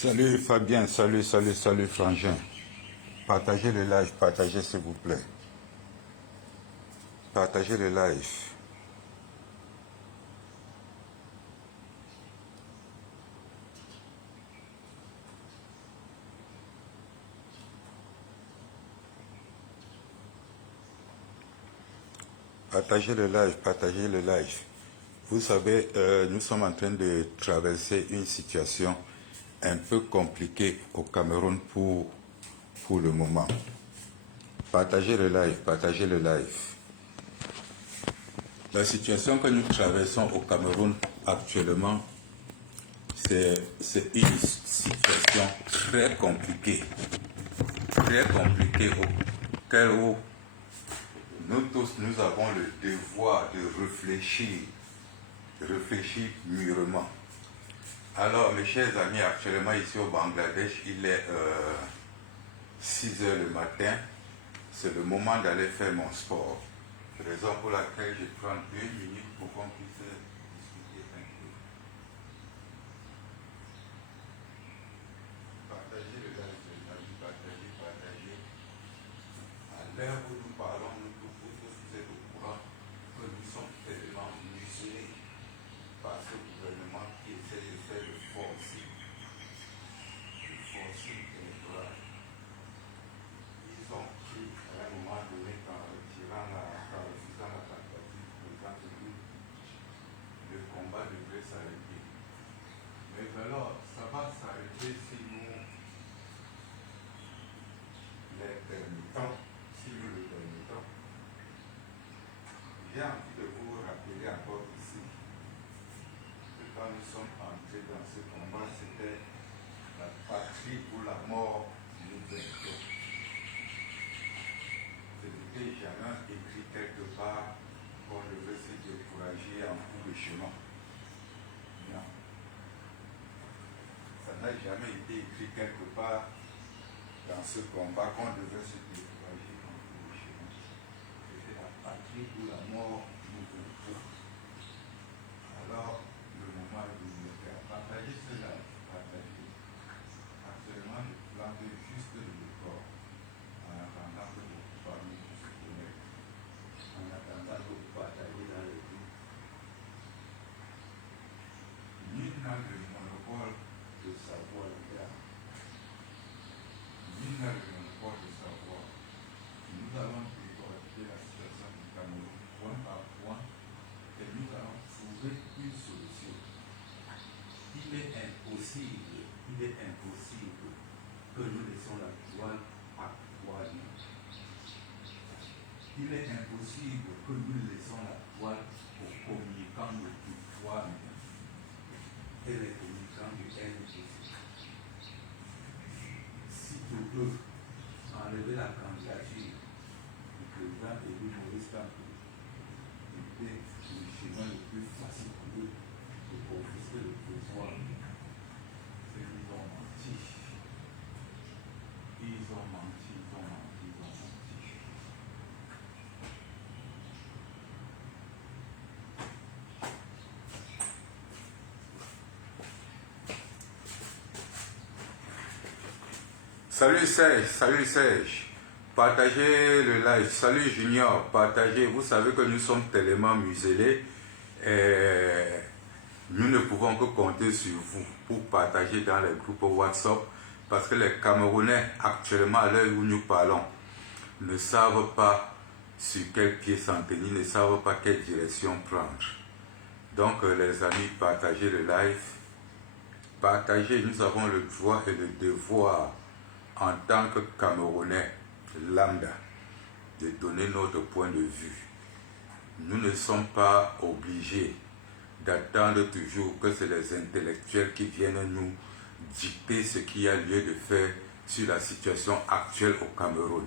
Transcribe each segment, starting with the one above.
Salut Fabien, salut Frangin. Partagez le live, partagez s'il vous plaît. Partagez le live. Partagez le live, partagez le live. Vous savez, nous sommes en train de traverser une situation un peu compliquée au Cameroun pour le moment. Partagez le live, partagez le live. La situation que nous traversons au Cameroun actuellement, c'est une situation très compliquée auquel nous tous, nous avons le devoir de réfléchir mûrement. Alors, mes chers amis, actuellement ici au Bangladesh, il est 6 heures le matin. C'est le moment d'aller faire mon sport. Raison pour laquelle je prends 2 minutes pour qu'on puisse discuter un peu. Partagez le live, les amis, partagez. À l'heure où nous parlons, nous tous êtes au courant que nous sommes tellement muselés par ce gouvernement qui essaie de faire le forcing électoral. Ils ont pris à un moment donné qu'en refusant la tentative de candidature, le combat devrait s'arrêter. Mais alors, ça va s'arrêter si nous les permettons, si nous le permettons. J'ai envie de vous rappeler encore ici que quand nous sommes entrés dans ce combat, c'était la patrie ou la mort nous vaincrons. Ce n'était jamais écrit quelque part qu'on devait se décourager en cours de chemin. Non. Ça n'a jamais été écrit quelque part dans ce combat qu'on devait se décourager en cours de chemin. C'était la patrie ou la mort nous vaincrons. Alors, le moment est venu de faire. Partager cela, partager. Actuellement, je plante juste le décor en attendant que vous parmi vous se connectent. En attendant que vous partagez dans les groupes. Nul n'a le monopole de savoir le gars. Nul n'a le monopole de savoir. Nous allons décortiquer la situation du Cameroun point par point et nous allons trouver une solution. Il est impossible que nous laissons la toile à poil. Il est impossible que nous laissons la toile aux communicants de pouvoir et les communicants du NGC. Si tu peux enlever la candidature du président élu Maurice Kamto, c'était le chemin le plus facile pour eux de confisquer le pouvoir. C'est qu'ils ont menti. Ils ont menti. Salut Serge. Partagez le live. Salut Junior, partagez. Vous savez que nous sommes tellement muselés. Nous ne pouvons que compter sur vous pour partager dans les groupes WhatsApp parce que les Camerounais, actuellement, à l'heure où nous parlons, ne savent pas sur quel pied s'en tenir, ne savent pas quelle direction prendre. Donc, les amis, partagez le live. Partagez, nous avons le droit et le devoir en tant que Camerounais lambda de donner notre point de vue. Nous ne sommes pas obligés d'attendre toujours que c'est les intellectuels qui viennent nous dicter ce qu'il y a lieu de faire sur la situation actuelle au Cameroun.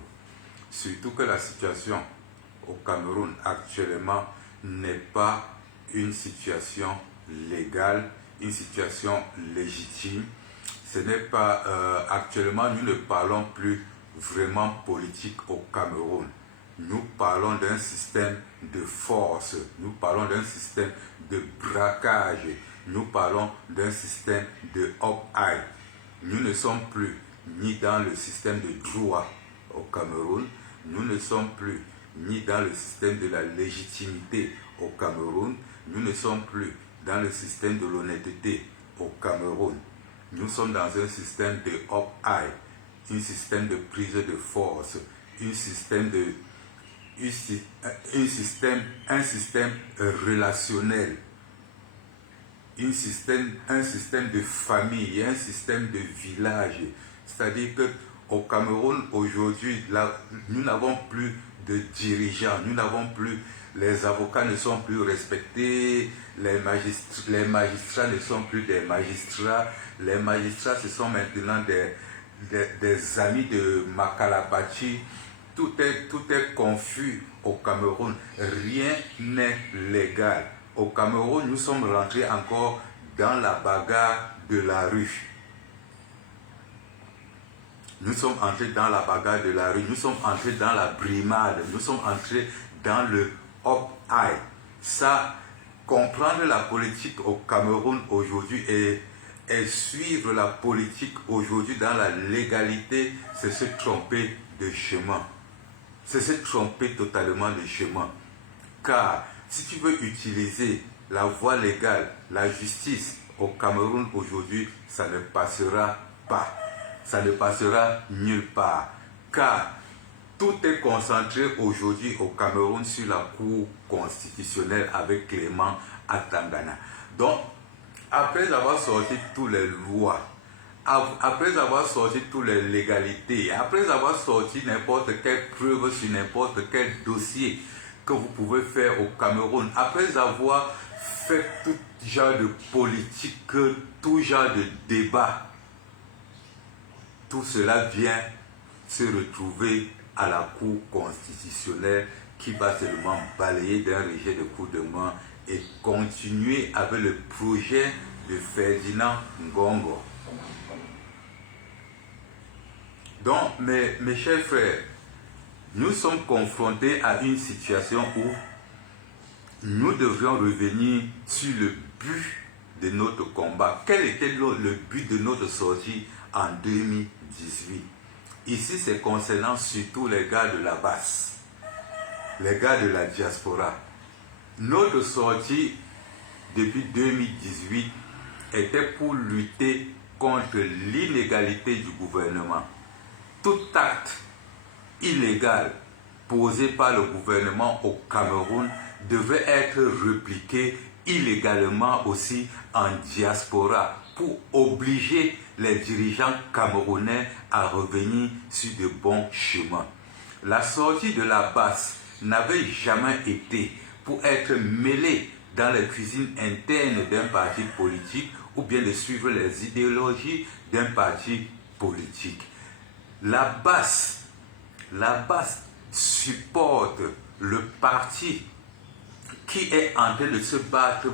Surtout que la situation au Cameroun actuellement n'est pas une situation légale, une situation légitime. Ce n'est pas actuellement, nous ne parlons plus vraiment politique au Cameroun. Nous parlons d'un système de force, nous parlons d'un système de braquage, nous parlons d'un système de up-high. Nous ne sommes plus ni dans le système de droit au Cameroun, nous ne sommes plus ni dans le système de la légitimité au Cameroun, nous ne sommes plus dans le système de l'honnêteté au Cameroun. Nous sommes dans un système de up-high, un système de prise de force, un système relationnel, un système de famille, un système de village. C'est-à-dire qu'au Cameroun, aujourd'hui, nous n'avons plus de dirigeants, nous n'avons plus, les avocats ne sont plus respectés, les magistrats ne sont plus des magistrats, les magistrats ce sont maintenant des amis de Makalabachi. Tout est confus au Cameroun, rien n'est légal. Au Cameroun, nous sommes rentrés encore dans la bagarre de la rue. Nous sommes entrés dans la bagarre de la rue, nous sommes entrés dans la brimade, nous sommes entrés dans le up-high. Ça, comprendre la politique au Cameroun aujourd'hui et suivre la politique aujourd'hui dans la légalité, c'est se tromper de chemin. C'est se tromper totalement de chemin. Car si tu veux utiliser la voie légale, la justice au Cameroun aujourd'hui, ça ne passera pas. Ça ne passera nulle part. Car tout est concentré aujourd'hui au Cameroun sur la Cour constitutionnelle avec Clément Atangana. Donc, après avoir sorti toutes les lois, après avoir sorti toutes les légalités, après avoir sorti n'importe quelle preuve sur n'importe quel dossier que vous pouvez faire au Cameroun, après avoir fait tout genre de politique, tout genre de débat, tout cela vient se retrouver à la Cour constitutionnelle qui va seulement balayer d'un rejet de coup de main et continuer avec le projet de Ferdinand Ngongo. Donc, mes chers frères, nous sommes confrontés à une situation où nous devrions revenir sur le but de notre combat. Quel était le but de notre sortie en 2018? Ici, c'est concernant surtout les gars de la basse, les gars de la diaspora. Notre sortie depuis 2018 était pour lutter contre l'inégalité du gouvernement. Tout acte illégal posé par le gouvernement au Cameroun devait être répliqué illégalement aussi en diaspora pour obliger les dirigeants camerounais à revenir sur de bons chemins. La sortie de la basse n'avait jamais été pour être mêlée dans les cuisines internes d'un parti politique ou bien de suivre les idéologies d'un parti politique. La basse supporte le parti qui est en train de se battre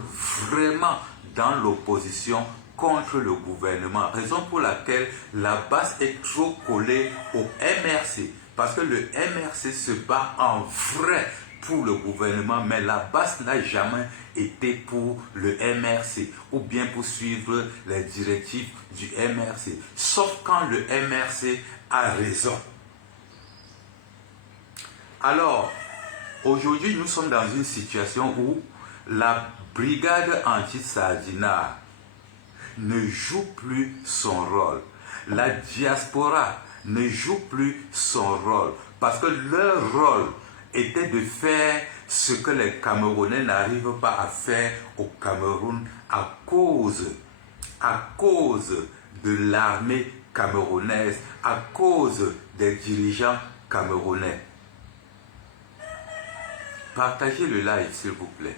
vraiment dans l'opposition contre le gouvernement. Raison pour laquelle la basse est trop collée au MRC. Parce que le MRC se bat en vrai pour le gouvernement, mais la basse n'a jamais été pour le MRC ou bien pour suivre les directives du MRC. Sauf quand le MRC a raison. Alors, aujourd'hui, nous sommes dans une situation où la brigade anti-Sardinat ne joue plus son rôle. La diaspora ne joue plus son rôle parce que leur rôle était de faire ce que les Camerounais n'arrivent pas à faire au Cameroun à cause de l'armée camerounaise, à cause des dirigeants camerounais. Partagez le live, s'il vous plaît.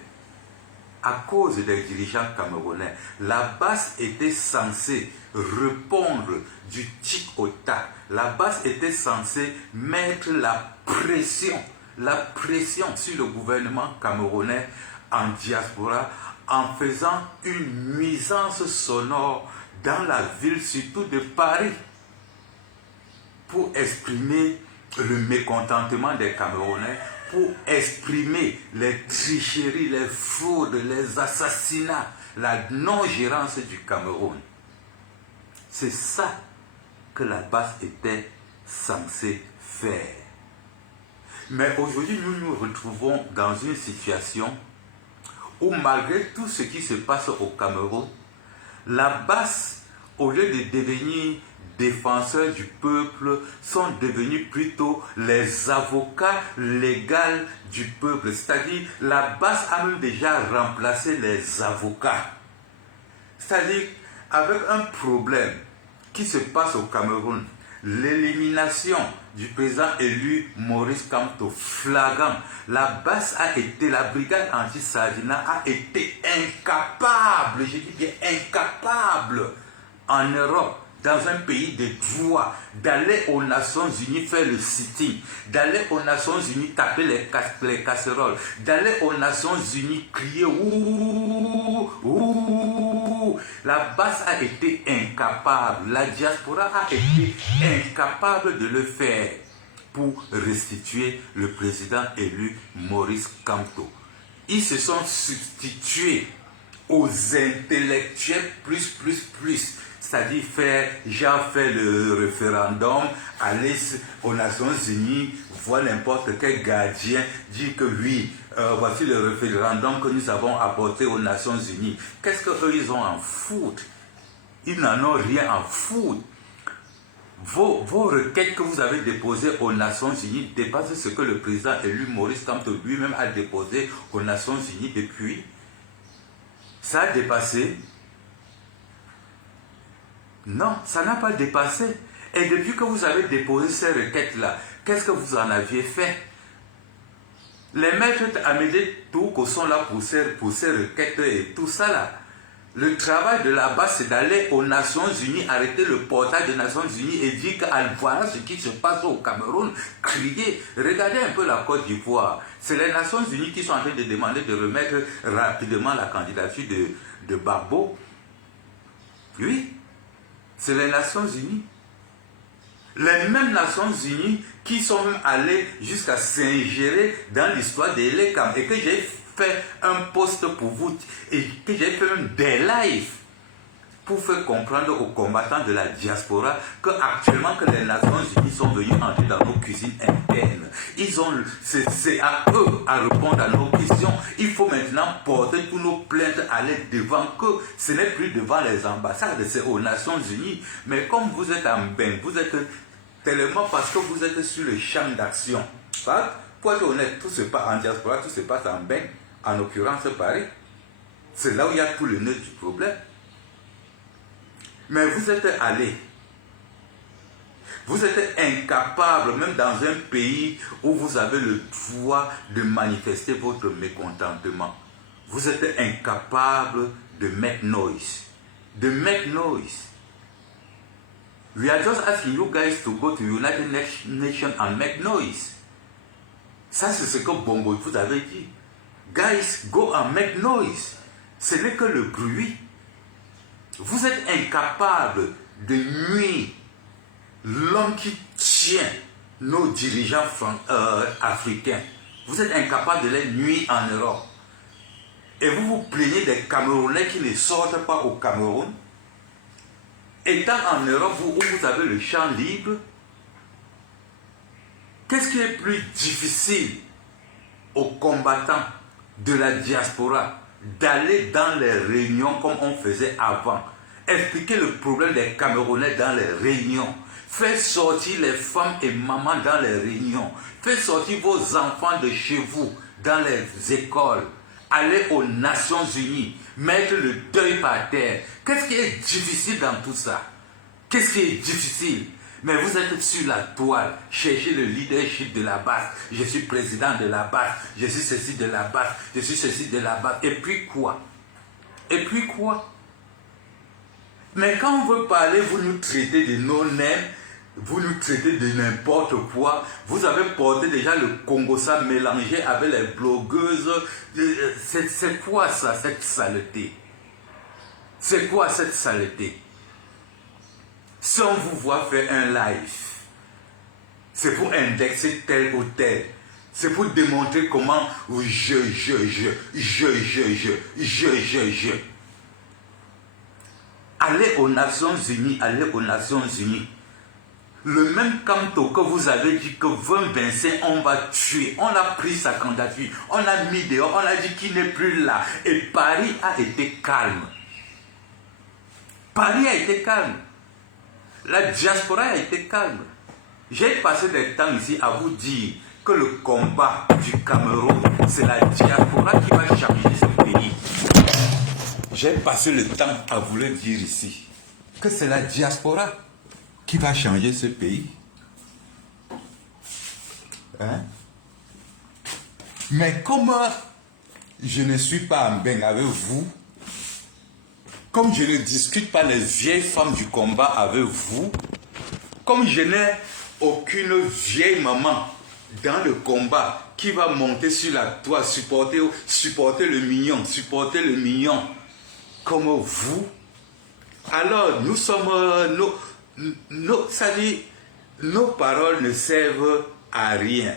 À cause des dirigeants camerounais, la basse était censée répondre du tic au tac. La basse était censée mettre la pression sur le gouvernement camerounais en diaspora en faisant une nuisance sonore dans la ville, surtout de Paris, pour exprimer le mécontentement des Camerounais, pour exprimer les tricheries, les fraudes, les assassinats, la non-gérance du Cameroun. C'est ça que la base était censée faire. Mais aujourd'hui, nous nous retrouvons dans une situation où malgré tout ce qui se passe au Cameroun, la base, au lieu de devenir défenseurs du peuple, sont devenus plutôt les avocats légaux du peuple. C'est-à-dire, la base a même déjà remplacé les avocats. C'est-à-dire, avec un problème qui se passe au Cameroun, l'élimination du président élu Maurice Kamto, flagrant, la base a été, la brigade anti-Sardina a été incapable, je dis bien incapable, en Europe, dans un pays de droit, d'aller aux Nations Unies faire le sitting, d'aller aux Nations Unies taper les casseroles, d'aller aux Nations Unies crier ouh, ouh. La base a été incapable, la diaspora a été incapable de le faire pour restituer le président élu Maurice Kamto. Ils se sont substitués aux intellectuels plus. C'est-à-dire faire le référendum, aller aux Nations Unies, voir n'importe quel gardien, dire que oui, voici le référendum que nous avons apporté aux Nations Unies. Qu'est-ce qu'eux ils ont en foutre? Ils n'en ont rien à foutre. Vos requêtes que vous avez déposées aux Nations Unies dépassent ce que le président élu Maurice Kamto lui-même a déposé aux Nations Unies depuis. Ça a dépassé. Non, ça n'a pas dépassé. Et depuis que vous avez déposé ces requêtes-là, qu'est-ce que vous en aviez fait? Les maîtres Amédée Touko sont là pour ces requêtes et tout ça là. Le travail de la base, c'est d'aller aux Nations Unies, arrêter le portail des Nations Unies et dire que voilà ce qui se passe au Cameroun, crier. Regardez un peu la Côte d'Ivoire. C'est les Nations Unies qui sont en train de demander de remettre rapidement la candidature de Gbagbo. Oui. C'est les Nations Unies. Les mêmes Nations Unies qui sont même allées jusqu'à s'ingérer dans l'histoire des Lekam et que j'ai fait un post pour vous et que j'ai fait même des lives pour faire comprendre aux combattants de la diaspora qu'actuellement que les Nations Unies sont venues entrer dans nos cuisines internes. C'est à eux à répondre à nos questions. Il faut maintenant porter tous nos plaintes, aller devant que ce n'est plus devant les ambassades, c'est aux Nations Unies. Mais comme vous êtes en bain, vous êtes tellement parce que vous êtes sur le champ d'action. Pour être honnête, tout se passe en diaspora, tout se passe en bain, en l'occurrence Paris. C'est là où il y a tout le nœud du problème. Mais vous êtes allé. Vous êtes incapable, même dans un pays où vous avez le droit de manifester votre mécontentement. Vous êtes incapable de make noise. De make noise. We are just asking you guys to go to United Nations and make noise. Ça, c'est ce que Bongo vous avez dit. Guys, go and make noise. Ce n'est que le bruit. Vous êtes incapable de nuire l'homme qui tient nos dirigeants africains. Vous êtes incapable de les nuire en Europe. Et vous vous plaignez des Camerounais qui ne sortent pas au Cameroun. Étant en Europe où vous avez le champ libre, qu'est-ce qui est plus difficile aux combattants de la diaspora d'aller dans les réunions comme on faisait avant, expliquer le problème des Camerounais dans les réunions, faire sortir les femmes et mamans dans les réunions, faire sortir vos enfants de chez vous dans les écoles, aller aux Nations Unies, mettre le deuil par terre. Qu'est-ce qui est difficile dans tout ça? Qu'est-ce qui est difficile? Mais vous êtes sur la toile, cherchez le leadership de la base. Je suis président de la base, je suis ceci de la base, je suis ceci de la base. Et puis quoi? Et puis quoi? Mais quand on veut parler, vous nous traitez de no-name, vous nous traitez de n'importe quoi. Vous avez porté déjà le Congo-ça mélangé avec les blogueuses. C'est quoi ça, cette saleté? C'est quoi cette saleté? Si on vous voit faire un live, c'est pour indexer tel ou tel. C'est pour démontrer comment je. Allez aux Nations Unies, allez aux Nations Unies. Le même Kamto que vous avez dit que 2025, on va tuer, on a pris sa candidature, on a mis dehors, on a dit qu'il n'est plus là. Et Paris a été calme. Paris a été calme. La diaspora a été calme. J'ai passé des temps ici à vous dire que le combat du Cameroun, c'est la diaspora qui va changer ce pays. J'ai passé le temps à vous le dire ici, que c'est la diaspora qui va changer ce pays. Hein? Mais comme je ne suis pas en bain avec vous, comme je ne discute pas les vieilles femmes du combat avec vous, comme je n'ai aucune vieille maman dans le combat qui va monter sur la toile, supporter le mignon, comme vous, alors nous sommes, nos paroles ne servent à rien.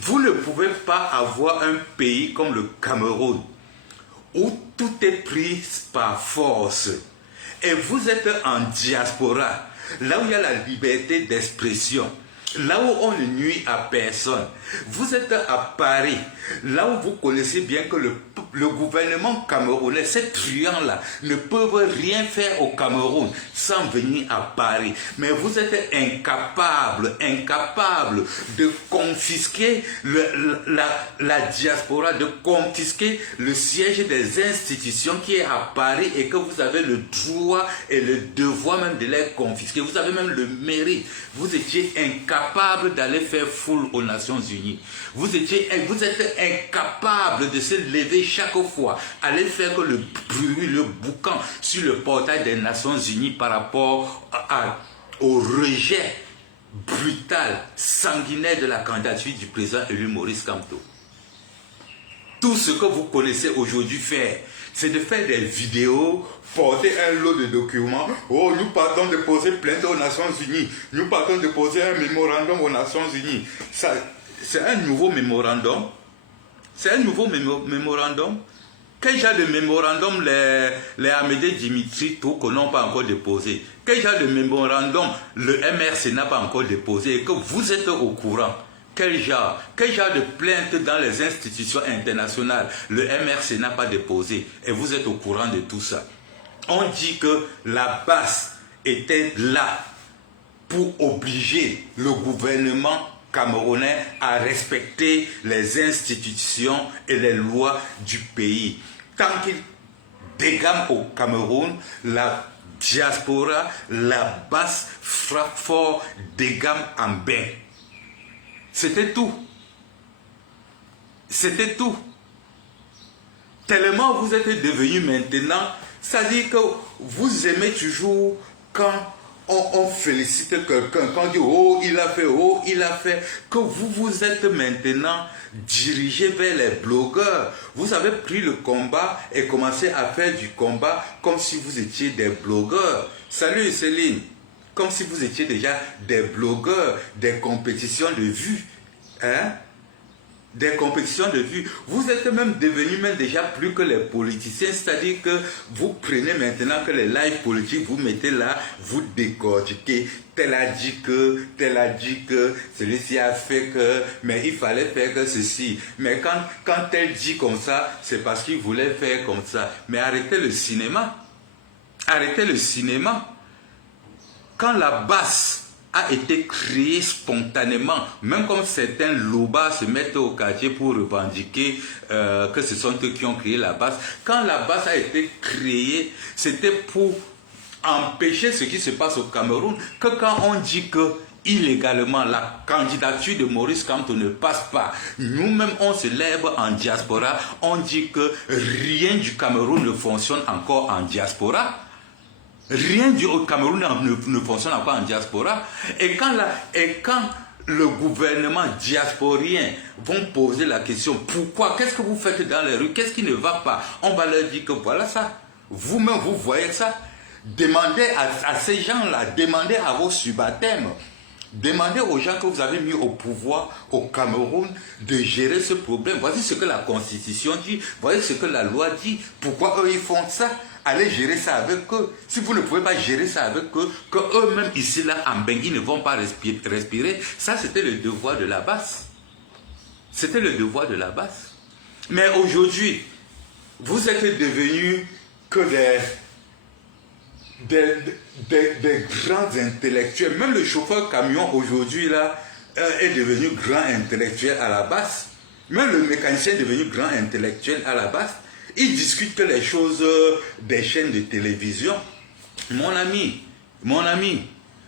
Vous ne pouvez pas avoir un pays comme le Cameroun, où tout est pris par force. Et vous êtes en diaspora, là où il y a la liberté d'expression, là où on ne nuit à personne. Vous êtes à Paris, là où vous connaissez bien que le gouvernement camerounais, ces truands-là, ne peuvent rien faire au Cameroun sans venir à Paris. Mais vous êtes incapable de confisquer la diaspora, de confisquer le siège des institutions qui est à Paris et que vous avez le droit et le devoir même de les confisquer. Vous avez même le mérite. Vous étiez incapable d'aller faire foule aux Nations Unies. Vous êtes incapable de se lever chaque fois, aller faire que le bruit, le boucan sur le portail des Nations Unies par rapport au rejet brutal, sanguinaire de la candidature du président élu Maurice Kamto. Tout ce que vous connaissez aujourd'hui faire, c'est de faire des vidéos, porter un lot de documents. Oh, nous partons de poser plainte aux Nations Unies. Nous partons de poser un mémorandum aux Nations Unies. C'est un nouveau mémorandum. C'est un nouveau mémorandum. Quel genre de mémorandum les Amédée Dimitri Touko n'ont pas encore déposé? Quel genre de mémorandum le MRC n'a pas encore déposé et que vous êtes au courant? Quel genre de plainte dans les institutions internationales le MRC n'a pas déposé et vous êtes au courant de tout ça? On dit que la base était là pour obliger le gouvernement camerounais à respecter les institutions et les lois du pays. Tant qu'il dégame au Cameroun, la diaspora, la base frappe fort, dégame en bain. C'était tout. C'était tout. Tellement vous êtes devenu maintenant, ça dit que vous aimez toujours quand on félicite quelqu'un, quand on dit oh il a fait, que vous êtes maintenant dirigé vers les blogueurs. Vous avez pris le combat et commencé à faire du combat comme si vous étiez des blogueurs. Salut Céline, comme si vous étiez déjà des blogueurs, des compétitions de vues, hein? Des compétitions de vues. Vous êtes même devenus déjà plus que les politiciens, c'est-à-dire que vous prenez maintenant que les lives politiques, vous mettez là, vous décortiquez. Tel a dit que, celui-ci a fait que, mais il fallait faire que ceci. Mais quand tel dit comme ça, c'est parce qu'il voulait faire comme ça. Mais arrêtez le cinéma. Arrêtez le cinéma. Quand la basse a été créé spontanément, même comme certains lobas se mettent au quartier pour revendiquer que ce sont eux qui ont créé la base. Quand la base a été créée, c'était pour empêcher ce qui se passe au Cameroun, que quand on dit que illégalement la candidature de Maurice Kamto ne passe pas, nous-mêmes on se lève en diaspora, on dit que rien du Cameroun ne fonctionne encore en diaspora. Rien du Cameroun ne fonctionne encore en diaspora. Et quand le gouvernement diasporien vont poser la question, pourquoi, qu'est-ce que vous faites dans les rues, qu'est-ce qui ne va pas, on va leur dire que voilà ça. Vous-même, vous voyez ça. Demandez à ces gens-là, demandez à vos subalternes, demandez aux gens que vous avez mis au pouvoir au Cameroun de gérer ce problème. Voici ce que la Constitution dit, voici ce que la loi dit. Pourquoi eux ils font ça? allez gérer ça avec eux. Si vous ne pouvez pas gérer ça avec eux, qu'eux-mêmes ici, là, en Bangui, ne vont pas respirer, ça, c'était le devoir de la base. C'était le devoir de la base. Mais aujourd'hui, vous êtes devenus que des grands intellectuels. Même le chauffeur camion aujourd'hui là est devenu grand intellectuel à la base. Même le mécanicien est devenu grand intellectuel à la base. Il discute que les choses des chaînes de télévision. Mon ami,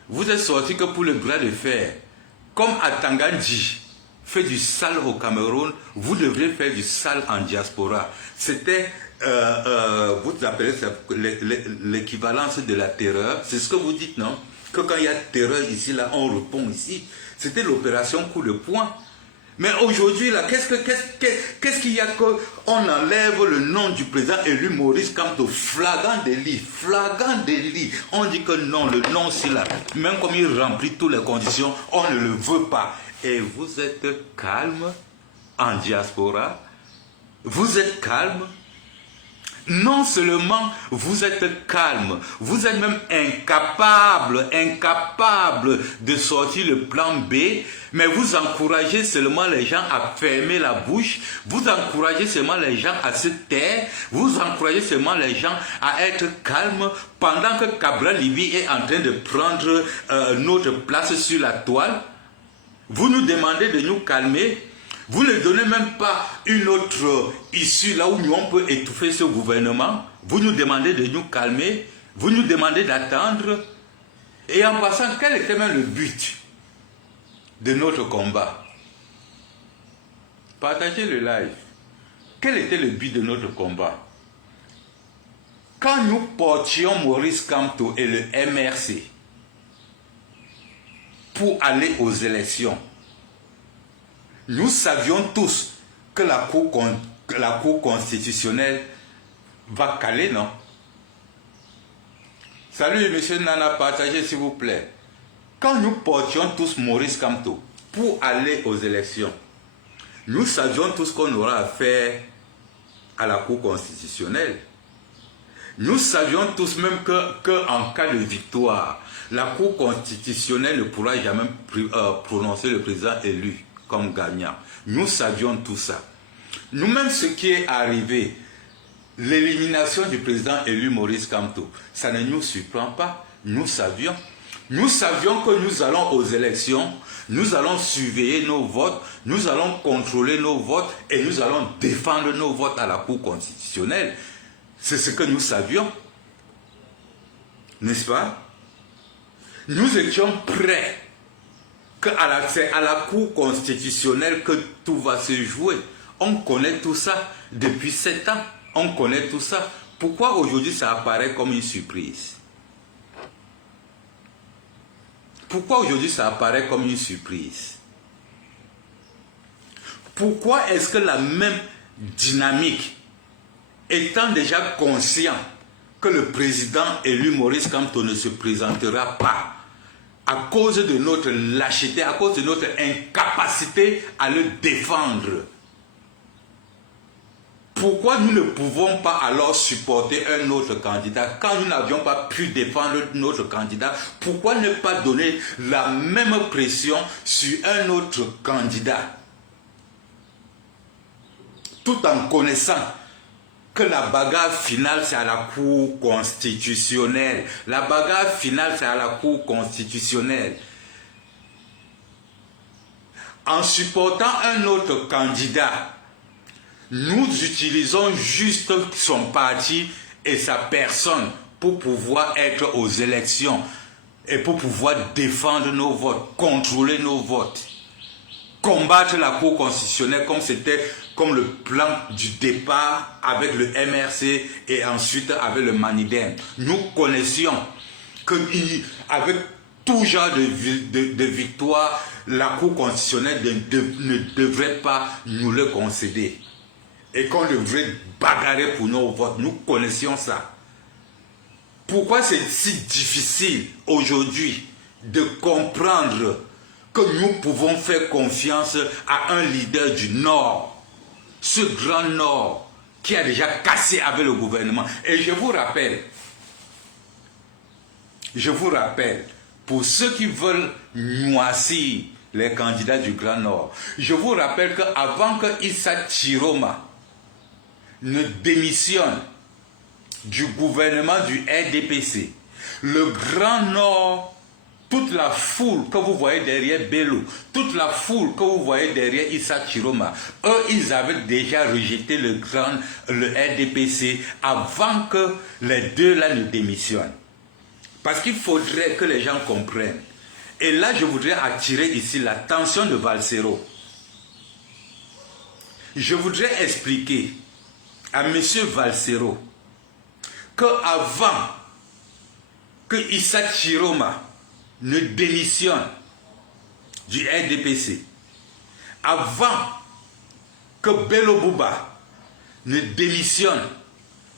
vous êtes sorti que pour le bras de fer. Comme Atangandji fait du sale au Cameroun, vous devrez faire du sale en diaspora. C'était, vous appelez ça l'équivalence de la terreur. C'est ce que vous dites, non? Que quand il y a terreur ici, là, on répond ici. C'était l'opération coup de poing. Mais aujourd'hui, là, qu'est-ce qu'il y a qu'on enlève le nom du président élu Maurice Kamto, flagrant délit, On dit que non, le nom aussi là, même comme il remplit toutes les conditions, on ne le veut pas. Et vous êtes calme en diaspora, vous êtes calme. Non seulement vous êtes calme, vous êtes même incapable de sortir le plan B, mais vous encouragez seulement les gens à fermer la bouche, vous encouragez seulement les gens à se taire, vous encouragez seulement les gens à être calmes pendant que Cabral Libye est en train de prendre notre place sur la toile. Vous nous demandez de nous calmer. Vous ne donnez même pas une autre issue là où on peut étouffer ce gouvernement. Vous nous demandez de nous calmer. Vous nous demandez d'attendre. Et en passant, quel était même le but de notre combat? Partagez le live. Quel était le but de notre combat? Quand nous portions Maurice Kamto et le MRC pour aller aux élections, nous savions tous que la Cour constitutionnelle va caler, non? Salut, monsieur Nana, partagez s'il vous plaît. Quand nous portions tous Maurice Kamto pour aller aux élections, nous savions tous qu'on aura affaire à la Cour constitutionnelle. Nous savions tous même qu'en cas de victoire, la Cour constitutionnelle ne pourra jamais prononcer le président élu comme gagnant. Nous savions tout ça. Nous-mêmes, ce qui est arrivé, l'élimination du président élu Maurice Kamto, ça ne nous surprend pas. Nous savions. Nous savions que nous allons aux élections, nous allons surveiller nos votes, nous allons contrôler nos votes et nous allons défendre nos votes à la Cour constitutionnelle. C'est ce que nous savions. N'est-ce pas? Nous étions prêts. C'est à la Cour constitutionnelle que tout va se jouer. On connaît tout ça depuis 7 ans. On connaît tout ça. Pourquoi aujourd'hui ça apparaît comme une surprise? Pourquoi aujourd'hui ça apparaît comme une surprise? Pourquoi est-ce que la même dynamique, étant déjà conscient que le président élu Maurice Kamto ne se présentera pas, à cause de notre lâcheté, à cause de notre incapacité à le défendre, pourquoi nous ne pouvons pas alors supporter un autre candidat? Quand nous n'avions pas pu défendre notre candidat, pourquoi ne pas donner la même pression sur un autre candidat? Tout en connaissant que la bagarre finale, c'est à la Cour constitutionnelle. La bagarre finale, c'est à la Cour constitutionnelle. En supportant un autre candidat, nous utilisons juste son parti et sa personne pour pouvoir être aux élections et pour pouvoir défendre nos votes, contrôler nos votes, combattre la Cour constitutionnelle comme le plan du départ avec le MRC et ensuite avec le Maniden. Nous connaissions qu'avec tout genre de victoire, la Cour constitutionnelle ne devrait pas nous le concéder. Et qu'on devrait bagarrer pour nos votes. Nous connaissions ça. Pourquoi c'est si difficile aujourd'hui de comprendre que nous pouvons faire confiance à un leader du Nord, ce grand Nord qui a déjà cassé avec le gouvernement. Et je vous rappelle, pour ceux qui veulent noisir les candidats du Grand Nord, je vous rappelle qu'avant que Issa Chiroma ne démissionne du gouvernement du RDPC, le Grand Nord, toute la foule que vous voyez derrière Bello, toute la foule que vous voyez derrière Issa Chiroma, eux, ils avaient déjà rejeté le RDPC avant que les deux là ne démissionnent. Parce qu'il faudrait que les gens comprennent. Et là, je voudrais attirer ici l'attention de Valsero. Je voudrais expliquer à M. Valsero qu'avant que Issa Chiroma ne démissionne du RDPC, avant que Bello Bouba ne démissionne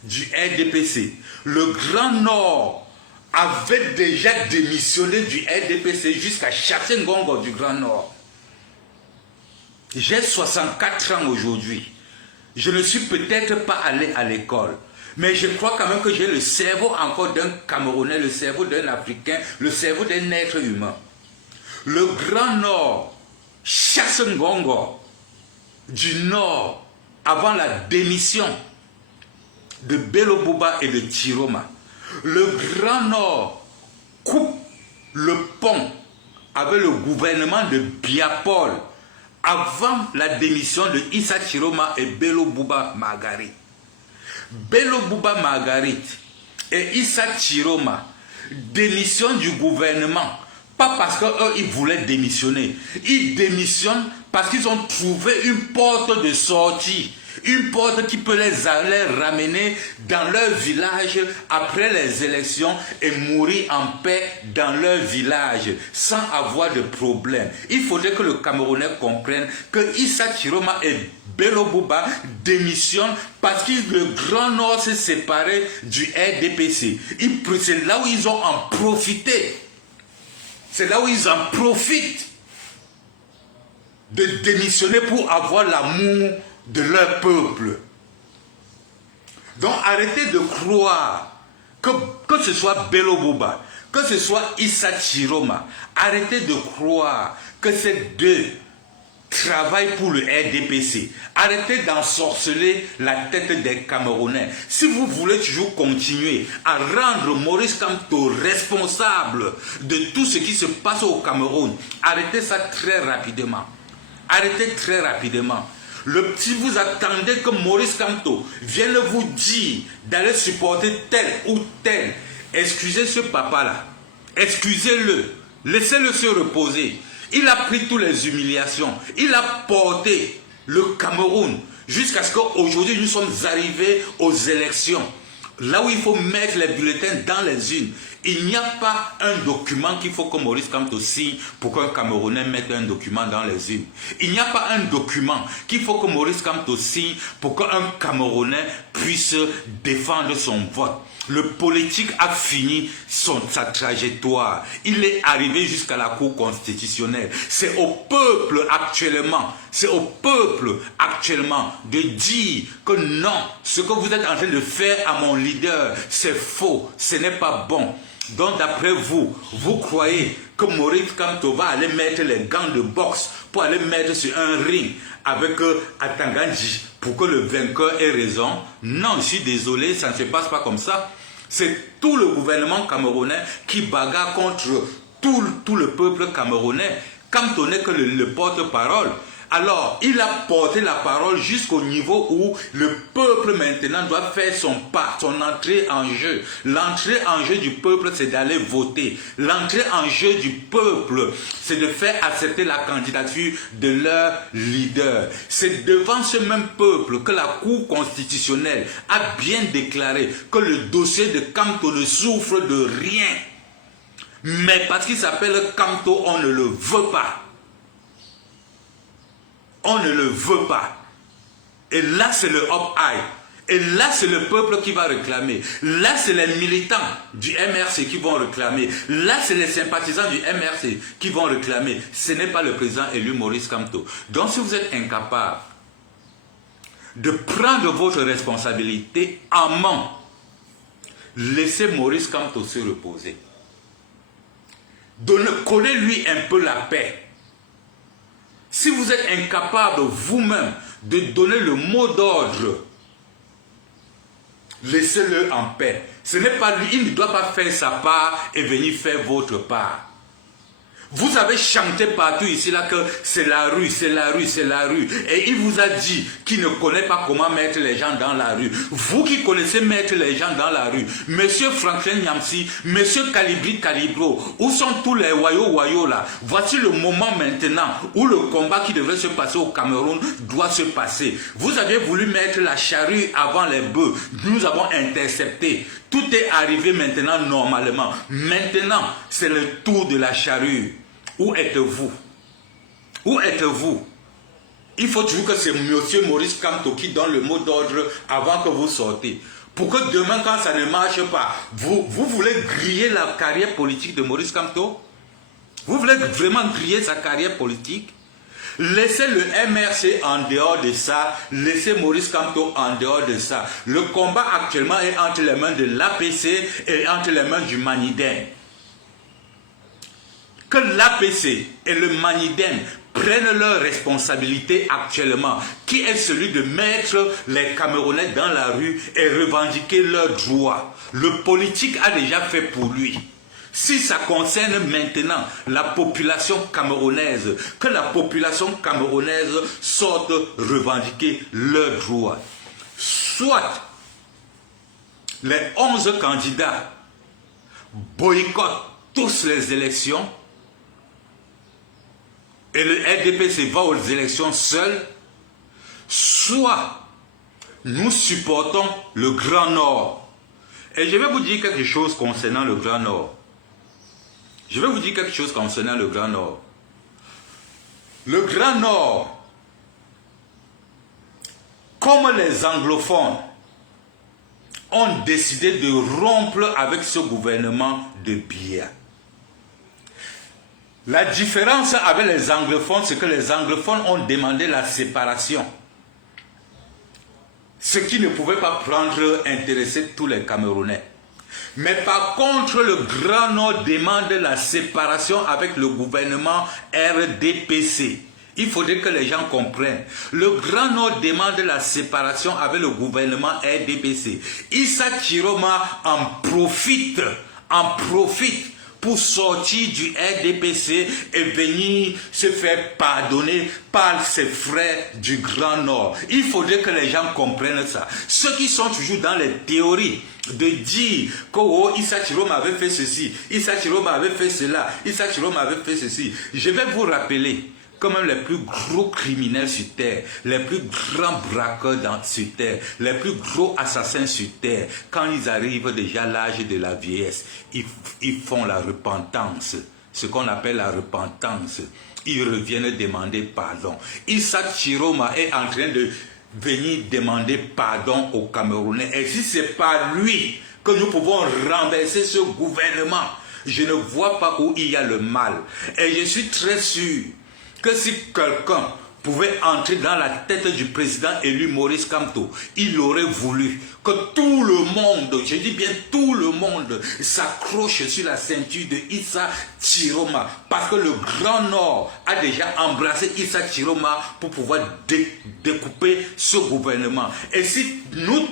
du RDPC, le Grand Nord avait déjà démissionné du RDPC jusqu'à Chassé Ngongo du Grand Nord. J'ai 64 ans aujourd'hui. Je ne suis peut-être pas allé à l'école, mais je crois quand même que j'ai le cerveau encore d'un Camerounais, le cerveau d'un Africain, le cerveau d'un être humain. Le Grand Nord, Chassé Ngongo du Nord, avant la démission de Bello Bouba et de Chiroma, le Grand Nord coupe le pont avec le gouvernement de Biapol avant la démission de Issa Chiroma et Bello Bouba Margarit. Bello Bouba Margarit et Issa Chiroma démissionnent du gouvernement, pas parce qu'eux ils voulaient démissionner, ils démissionnent parce qu'ils ont trouvé une porte de sortie. Une porte qui peut les ramener dans leur village après les élections et mourir en paix dans leur village sans avoir de problème. Il faudrait que le Camerounais comprenne que Issa Chiroma et Bello Bouba démissionnent parce que le Grand Nord s'est séparé du RDPC. C'est là où ils ont en profité. C'est là où ils en profitent de démissionner pour avoir l'amour de leur peuple. Donc arrêtez de croire que ce soit Bello Bouba, que ce soit Issa Chiroma, arrêtez de croire que ces deux travaillent pour le RDPC. Arrêtez d'ensorceler la tête des Camerounais. Si vous voulez toujours continuer à rendre Maurice Kamto responsable de tout ce qui se passe au Cameroun, arrêtez ça très rapidement. Arrêtez très rapidement. Si vous attendez que Maurice Kamto vienne vous dire d'aller supporter tel ou tel, excusez ce papa-là, excusez-le, laissez-le se reposer. Il a pris toutes les humiliations, il a porté le Cameroun jusqu'à ce qu'aujourd'hui nous sommes arrivés aux élections. Là où il faut mettre les bulletins dans les urnes, il n'y a pas un document qu'il faut que Maurice Kamto signe pour qu'un Camerounais mette un document dans les urnes. Il n'y a pas un document qu'il faut que Maurice Kamto signe pour qu'un Camerounais puisse défendre son vote. Le politique a fini sa trajectoire. Il est arrivé jusqu'à la Cour constitutionnelle. C'est au peuple actuellement, de dire que non, ce que vous êtes en train de faire à mon leader, c'est faux, ce n'est pas bon. Donc d'après vous, vous croyez que Maurice Kamto va aller mettre les gants de boxe pour aller mettre sur un ring avec Atangandji pour que le vainqueur ait raison? Non, je suis désolé, ça ne se passe pas comme ça. C'est tout le gouvernement camerounais qui bagarre contre tout le peuple camerounais. Kamto n'est que le porte-parole. Alors, il a porté la parole jusqu'au niveau où le peuple maintenant doit faire son entrée en jeu. L'entrée en jeu du peuple, c'est d'aller voter. L'entrée en jeu du peuple, c'est de faire accepter la candidature de leur leader. C'est devant ce même peuple que la Cour constitutionnelle a bien déclaré que le dossier de Kamto ne souffre de rien. Mais parce qu'il s'appelle Kamto, on ne le veut pas. On ne le veut pas. Et là, c'est le up-high. Et là, c'est le peuple qui va réclamer. Là, c'est les militants du MRC qui vont réclamer. Là, c'est les sympathisants du MRC qui vont réclamer. Ce n'est pas le président élu Maurice Kamto. Donc, si vous êtes incapable de prendre votre responsabilité en main. Laissez Maurice Kamto se reposer. Donnez-lui un peu la paix. Si vous êtes incapable vous-même de donner le mot d'ordre, laissez-le en paix. Ce n'est pas lui, il ne doit pas faire sa part et venir faire votre part. Vous avez chanté partout ici là que c'est la rue, c'est la rue, c'est la rue. Et il vous a dit qu'il ne connaît pas comment mettre les gens dans la rue. Vous qui connaissez mettre les gens dans la rue, Monsieur Franklin Nyamsi, Monsieur Calibri Calibro, où sont tous les wayo là? Voici le moment maintenant où le combat qui devrait se passer au Cameroun doit se passer. Vous avez voulu mettre la charrue avant les bœufs. Nous avons intercepté. Tout est arrivé maintenant normalement. Maintenant, c'est le tour de la charrue. Où êtes-vous? Où êtes-vous? Il faut toujours que c'est Monsieur Maurice Kamto qui donne le mot d'ordre avant que vous sortez. Pour que demain, quand ça ne marche pas, vous voulez griller la carrière politique de Maurice Kamto? Vous voulez vraiment griller sa carrière politique? Laissez le MRC en dehors de ça, laissez Maurice Kamto en dehors de ça. Le combat actuellement est entre les mains de l'APC et entre les mains du Maniden. Que l'APC et le Maniden prennent leurs responsabilités actuellement, qui est celui de mettre les Camerounais dans la rue et revendiquer leurs droits. Le politique a déjà fait pour lui. Si ça concerne maintenant la population camerounaise, que la population camerounaise sorte revendiquer leurs droits. Soit les 11 candidats boycottent tous les élections et le RDPC va aux élections seul, soit nous supportons le Grand Nord. Et je vais vous dire quelque chose concernant le Grand Nord. Je vais vous dire quelque chose concernant le Grand Nord. Le Grand Nord, comme les anglophones ont décidé de rompre avec ce gouvernement de Biya. La différence avec les anglophones, c'est que les anglophones ont demandé la séparation. Ce qui ne pouvait pas intéresser tous les Camerounais. Mais par contre, le Grand Nord demande la séparation avec le gouvernement RDPC. Il faudrait que les gens comprennent. Le Grand Nord demande la séparation avec le gouvernement RDPC. Issa Chiroma en profite pour sortir du RDPC et venir se faire pardonner par ses frères du Grand Nord. Il faudrait que les gens comprennent ça. Ceux qui sont toujours dans les théories de dire que oh, Issa Chiroma avait fait ceci, Issa Chiroma avait fait cela, Issa Chiroma avait fait ceci. Je vais vous rappeler quand même les plus gros criminels sur terre, les plus grands braqueurs sur terre, les plus gros assassins sur terre, quand ils arrivent déjà à l'âge de la vieillesse, ils font la repentance, ce qu'on appelle la repentance. Ils reviennent demander pardon. Issa Chiroma est en train de venir demander pardon aux Camerounais. Et si ce n'est pas lui que nous pouvons renverser ce gouvernement, je ne vois pas où il y a le mal. Et je suis très sûr que si quelqu'un pouvait entrer dans la tête du président élu Maurice Kamto, il aurait voulu que tout le monde, je dis bien tout le monde, s'accroche sur la ceinture de Issa Chiroma. Parce que le Grand Nord a déjà embrassé Issa Chiroma pour pouvoir découper ce gouvernement. Et si nous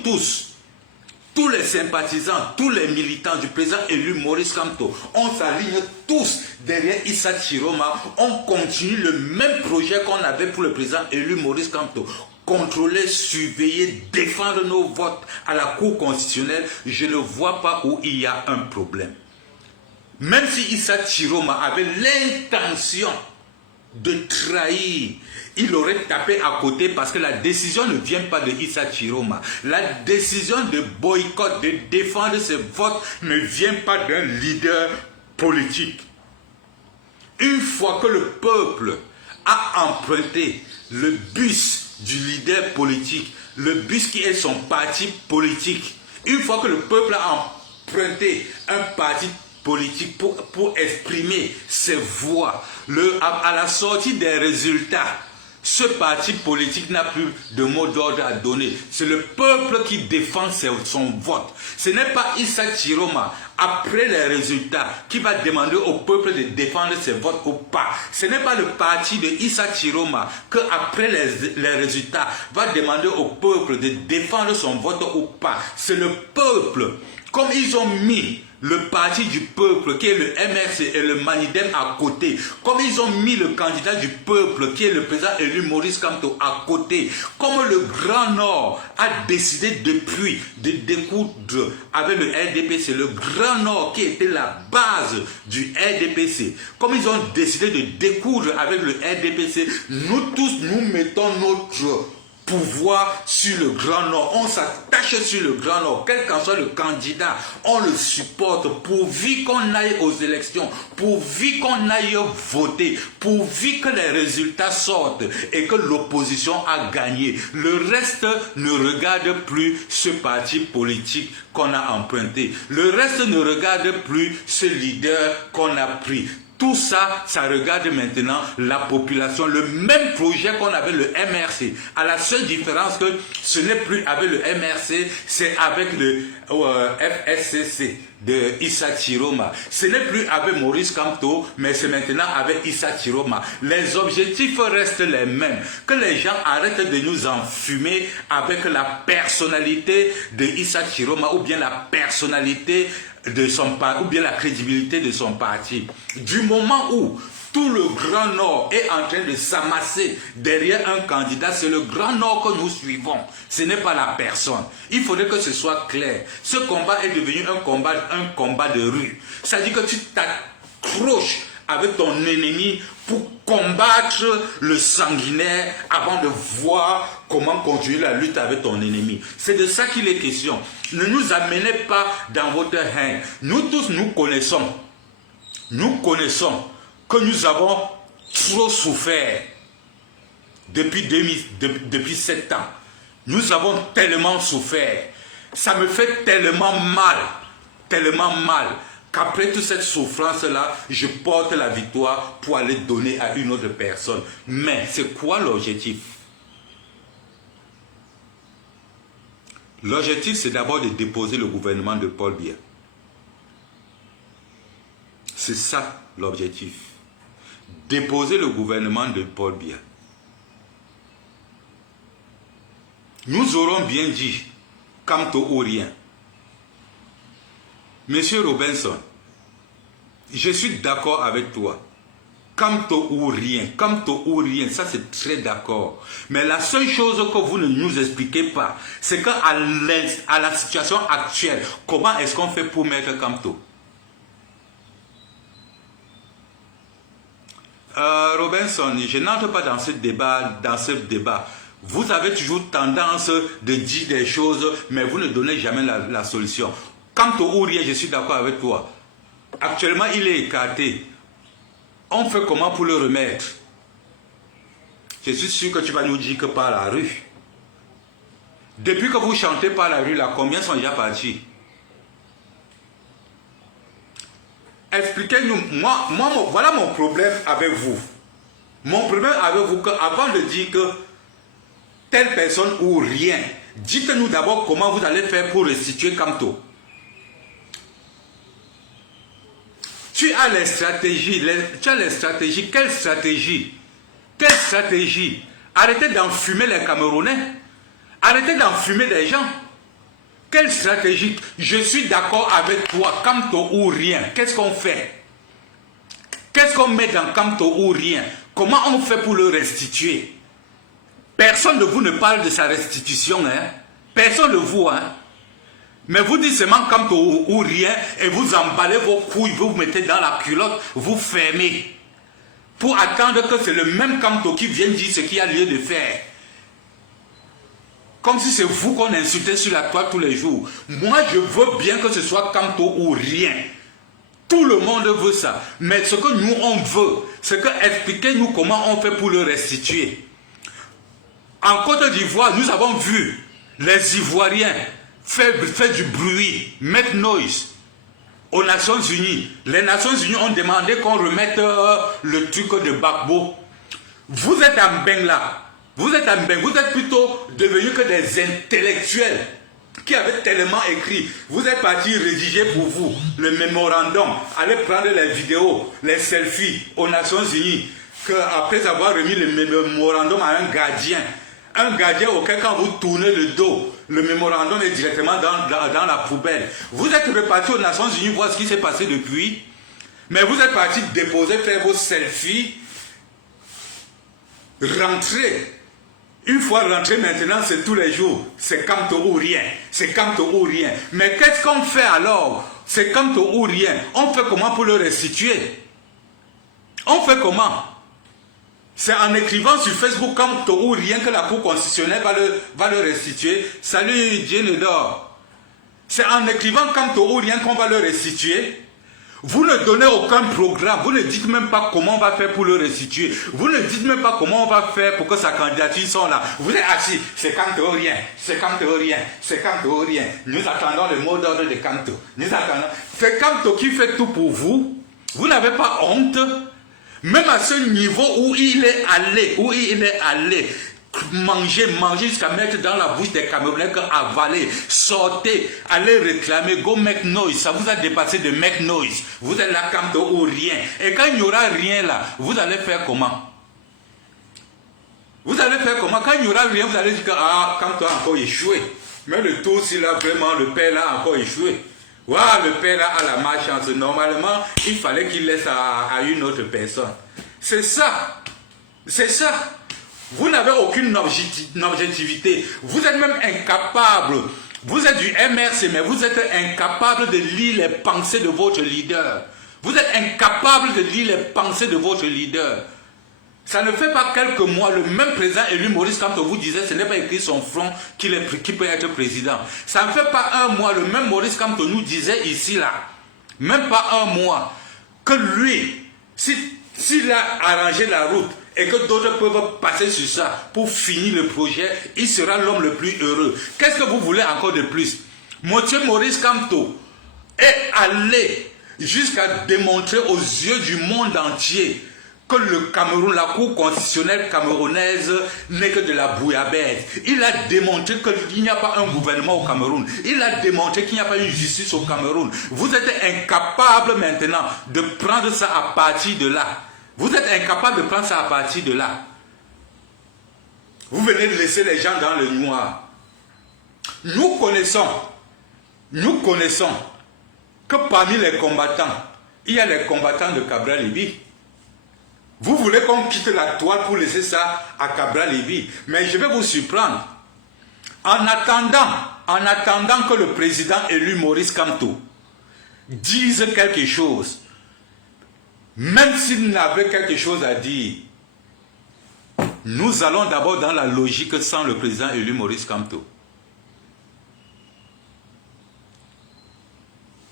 tous les sympathisants, tous les militants du président élu Maurice Kamto, on s'aligne tous derrière Issa Chiroma, on continue le même projet qu'on avait pour le président élu Maurice Kamto. Contrôler, surveiller, défendre nos votes à la Cour constitutionnelle, je ne vois pas où il y a un problème. Même si Issa Chiroma avait l'intention de trahir, il aurait tapé à côté parce que la décision ne vient pas de Issa Chiroma. La décision de boycott, de défendre ses votes ne vient pas d'un leader politique. Une fois que le peuple a emprunté le bus du leader politique, le bus qui est son parti politique, une fois que le peuple a emprunté un parti politique pour exprimer ses voix, à la sortie des résultats, Ce parti politique n'a plus de mot d'ordre à donner. C'est le peuple qui défend son vote. Ce n'est pas Issa Chiroma, après les résultats, qui va demander au peuple de défendre ses votes ou pas. Ce n'est pas le parti de Issa Chiroma que, après les résultats, va demander au peuple de défendre son vote ou pas. C'est le peuple. Comme ils ont mis le parti du peuple qui est le MRC et le Manidem à côté, comme ils ont mis le candidat du peuple qui est le président élu Maurice Kamto à côté, comme le Grand Nord a décidé depuis de découdre avec le RDPC, le Grand Nord qui était la base du RDPC, comme ils ont décidé de découdre avec le RDPC, nous tous nous mettons notre pouvoir sur le Grand Nord, on s'attache sur le Grand Nord, quel qu'en soit le candidat, on le supporte pourvu qu'on aille aux élections, pourvu qu'on aille voter, pourvu que les résultats sortent et que l'opposition a gagné. Le reste ne regarde plus ce parti politique qu'on a emprunté, le reste ne regarde plus ce leader qu'on a pris. Tout ça, ça regarde maintenant la population. Le même projet qu'on avait le MRC. À la seule différence que ce n'est plus avec le MRC, c'est avec le FSCC de Issa Chiroma. Ce n'est plus avec Maurice Kamto, mais c'est maintenant avec Issa Chiroma. Les objectifs restent les mêmes. Que les gens arrêtent de nous enfumer avec la personnalité de Issa Chiroma ou bien la personnalité de son parti, ou bien la crédibilité de son parti. Du moment où tout le Grand Nord est en train de s'amasser derrière un candidat, c'est le Grand Nord que nous suivons. Ce n'est pas la personne. Il faudrait que ce soit clair. Ce combat est devenu un combat de rue. C'est-à-dire que tu t'accroches avec ton ennemi pour combattre le sanguinaire avant de voir comment continuer la lutte avec ton ennemi. C'est de ça qu'il est question. Ne nous amenez pas dans votre haine. Nous tous, nous connaissons que nous avons trop souffert depuis 7 ans. Nous avons tellement souffert. Ça me fait tellement mal, qu'après toute cette souffrance-là, je porte la victoire pour aller donner à une autre personne. Mais c'est quoi l'objectif? L'objectif, c'est d'abord de déposer le gouvernement de Paul Biya. C'est ça l'objectif. Déposer le gouvernement de Paul Biya. Nous aurons bien dit, Kamto ou rien. Monsieur Robinson, je suis d'accord avec toi. Kamto ou rien, ça c'est très d'accord. Mais la seule chose que vous ne nous expliquez pas, c'est qu'à la situation actuelle, comment est-ce qu'on fait pour mettre Kamto? Robinson, je n'entre pas dans ce débat. Vous avez toujours tendance de dire des choses, mais vous ne donnez jamais la solution. Kamto ou rien, je suis d'accord avec toi. Actuellement, il est écarté. On fait comment pour le remettre? Je suis sûr que tu vas nous dire que par la rue. Depuis que vous chantez par la rue, là, combien sont déjà partis? Expliquez-nous. Voilà mon problème avec vous. Mon problème avec vous, avant de dire que telle personne ou rien, dites-nous d'abord comment vous allez faire pour restituer Kamto. Tu as les stratégies. Quelle stratégie? Quelle stratégie? Arrêtez d'enfumer les Camerounais. Arrêtez d'enfumer des gens. Quelle stratégie? Je suis d'accord avec toi, Kamto ou rien. Qu'est-ce qu'on fait? Qu'est-ce qu'on met dans Kamto ou rien? Comment on fait pour le restituer? Personne de vous ne parle de sa restitution. Hein? Personne de vous. Hein? Mais vous dites seulement Kamto ou rien et vous emballez vos couilles, vous mettez dans la culotte, vous fermez. Pour attendre que c'est le même Kamto qui vienne dire ce qu'il y a lieu de faire. Comme si c'est vous qu'on insultait sur la toile tous les jours. Moi, je veux bien que ce soit Kamto ou rien. Tout le monde veut ça. Mais ce que nous, on veut, c'est que expliquez-nous comment on fait pour le restituer. En Côte d'Ivoire, nous avons vu les Ivoiriens faire du bruit, make noise aux Nations Unies. Les Nations Unies ont demandé qu'on remette le truc de Gbagbo. Vous êtes en bain là. Vous êtes en bain. Vous êtes plutôt devenus que des intellectuels qui avaient tellement écrit. Vous êtes partis rédiger pour vous le mémorandum. Allez prendre les vidéos, les selfies aux Nations Unies. Après avoir remis le mémorandum à un gardien auquel quand vous tournez le dos, le mémorandum est directement dans la poubelle. Vous êtes repartis aux Nations Unies voir ce qui s'est passé depuis. Mais vous êtes partis déposer, faire vos selfies. Rentrer. Une fois rentré maintenant, c'est tous les jours. C'est Kamto ou rien. C'est Kamto ou rien. Mais qu'est-ce qu'on fait alors? C'est Kamto ou rien. On fait comment pour le restituer? On fait comment? C'est en écrivant sur Facebook Kamto ou rien que la Cour constitutionnelle va le restituer. Salut Djenedor. C'est en écrivant Kamto ou rien qu'on va le restituer. Vous ne donnez aucun programme, vous ne dites même pas comment on va faire pour le restituer. Vous ne dites même pas comment on va faire pour que sa candidature soit là. Vous êtes assis, c'est Kamto rien, c'est Kamto rien, c'est Kamto rien. Nous attendons le mot d'ordre de Kamto. Nous attendons. C'est Kamto qui fait tout pour vous. Vous n'avez pas honte. Même à ce niveau où il est allé, manger jusqu'à mettre dans la bouche des Camerounais avaler, sortez, allez réclamer, go make noise, ça vous a dépassé de make noise. Vous êtes là Kamto ou rien. Et quand il n'y aura rien là, vous allez faire comment? Vous allez faire comment? Quand il n'y aura rien, vous allez dire que Kamto a encore échoué. Mais le tour, si là vraiment le père là a encore échoué. Voilà, le père là a la malchance. Normalement, il fallait qu'il laisse à une autre personne. C'est ça. C'est ça. Vous n'avez aucune objectivité. Vous êtes même incapable. Vous êtes du MRC, mais vous êtes incapable de lire les pensées de votre leader. Vous êtes incapable de lire les pensées de votre leader. Ça ne fait pas quelques mois, le même président élu Maurice Kamto vous disait ce n'est pas écrit son front qui peut être président. Ça ne fait pas un mois, le même Maurice Kamto nous disait ici, là, même pas un mois, que lui, s'il a arrangé la route, et que d'autres peuvent passer sur ça pour finir le projet, il sera l'homme le plus heureux. Qu'est-ce que vous voulez encore de plus? Monsieur Maurice Kamto est allé jusqu'à démontrer aux yeux du monde entier que le Cameroun, la Cour constitutionnelle camerounaise n'est que de la bouillabaisse. Il a démontré qu'il n'y a pas un gouvernement au Cameroun. Il a démontré qu'il n'y a pas une justice au Cameroun. Vous êtes incapable maintenant de prendre ça à partir de là. Vous êtes incapable de prendre ça à partir de là. Vous venez de laisser les gens dans le noir. Nous connaissons que parmi les combattants, il y a les combattants de Cabral Libye. Vous voulez qu'on quitte la toile pour laisser ça à Cabral Libye. Mais je vais vous surprendre. En attendant que le président élu Maurice Kamto dise quelque chose, même s'il n'avait quelque chose à dire, nous allons d'abord dans la logique sans le président élu Maurice Kamto.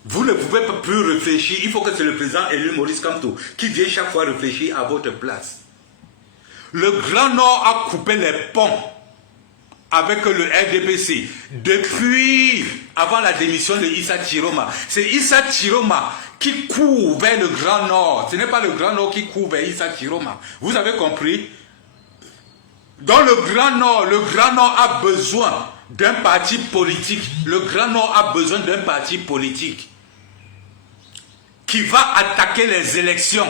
Vous ne pouvez pas plus réfléchir, il faut que c'est le président élu Maurice Kamto qui vient chaque fois réfléchir à votre place. Le Grand Nord a coupé les ponts avec le RDPC depuis avant la démission de Issa Chiroma. C'est Issa Chiroma qui court vers le Grand Nord. Ce n'est pas le Grand Nord qui court vers Issa Chiroma. Vous avez compris? Dans le Grand Nord a besoin d'un parti politique. Le Grand Nord a besoin d'un parti politique qui va attaquer les élections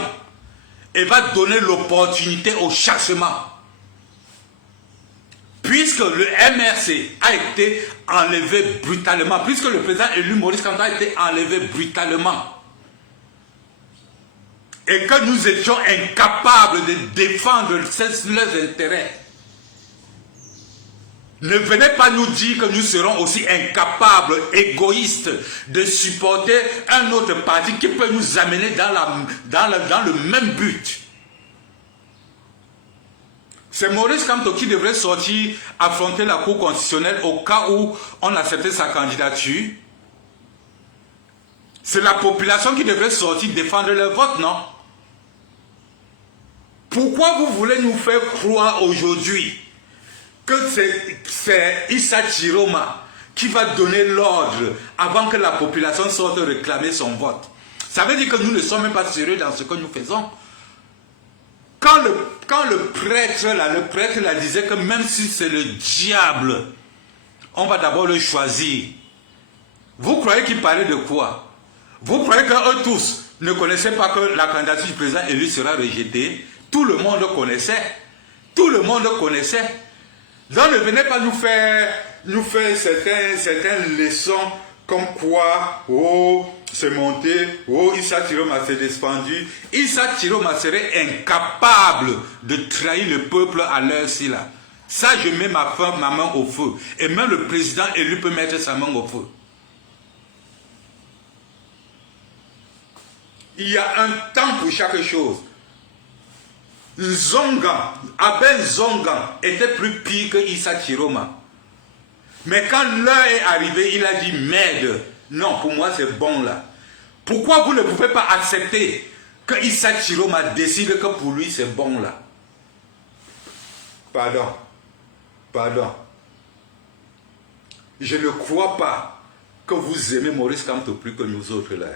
et va donner l'opportunité au chassement. Puisque le MRC a été enlevé brutalement, puisque le président élu Maurice Kamto a été enlevé brutalement, et que nous étions incapables de défendre leurs intérêts, ne venez pas nous dire que nous serons aussi incapables, égoïstes, de supporter un autre parti qui peut nous amener dans le même but. C'est Maurice Kamto qui devrait sortir affronter la Cour constitutionnelle au cas où on acceptait sa candidature. C'est la population qui devrait sortir défendre leur vote, non? Pourquoi vous voulez nous faire croire aujourd'hui que c'est Issa Chiroma qui va donner l'ordre avant que la population sorte réclamer son vote? Ça veut dire que nous ne sommes même pas sérieux dans ce que nous faisons. quand le prêtre là disait que même si c'est le diable, on va d'abord le choisir. Vous croyez qu'il parlait de quoi? Vous croyez qu'eux tous ne connaissaient pas que la candidature du président élu sera rejetée? Tout le monde connaissait. Tout le monde connaissait. Donc ne venez pas nous faire certaines leçons comme quoi, oh, c'est monté, oh, Issa Chiroma s'est descendu. Issa Chiroma serait incapable de trahir le peuple à l'heure-ci là. Ça, je mets ma main au feu. Et même le président élu peut mettre sa main au feu. Il y a un temps pour chaque chose. Zongan, Abel Zongan était plus pire que Issa Chiroma. Mais quand l'heure est arrivée, il a dit merde. Non, pour moi c'est bon là. Pourquoi vous ne pouvez pas accepter que Issa Chiroma décide que pour lui c'est bon là? Pardon. Pardon. Je ne crois pas que vous aimez Maurice Kamto plus que nous autres là.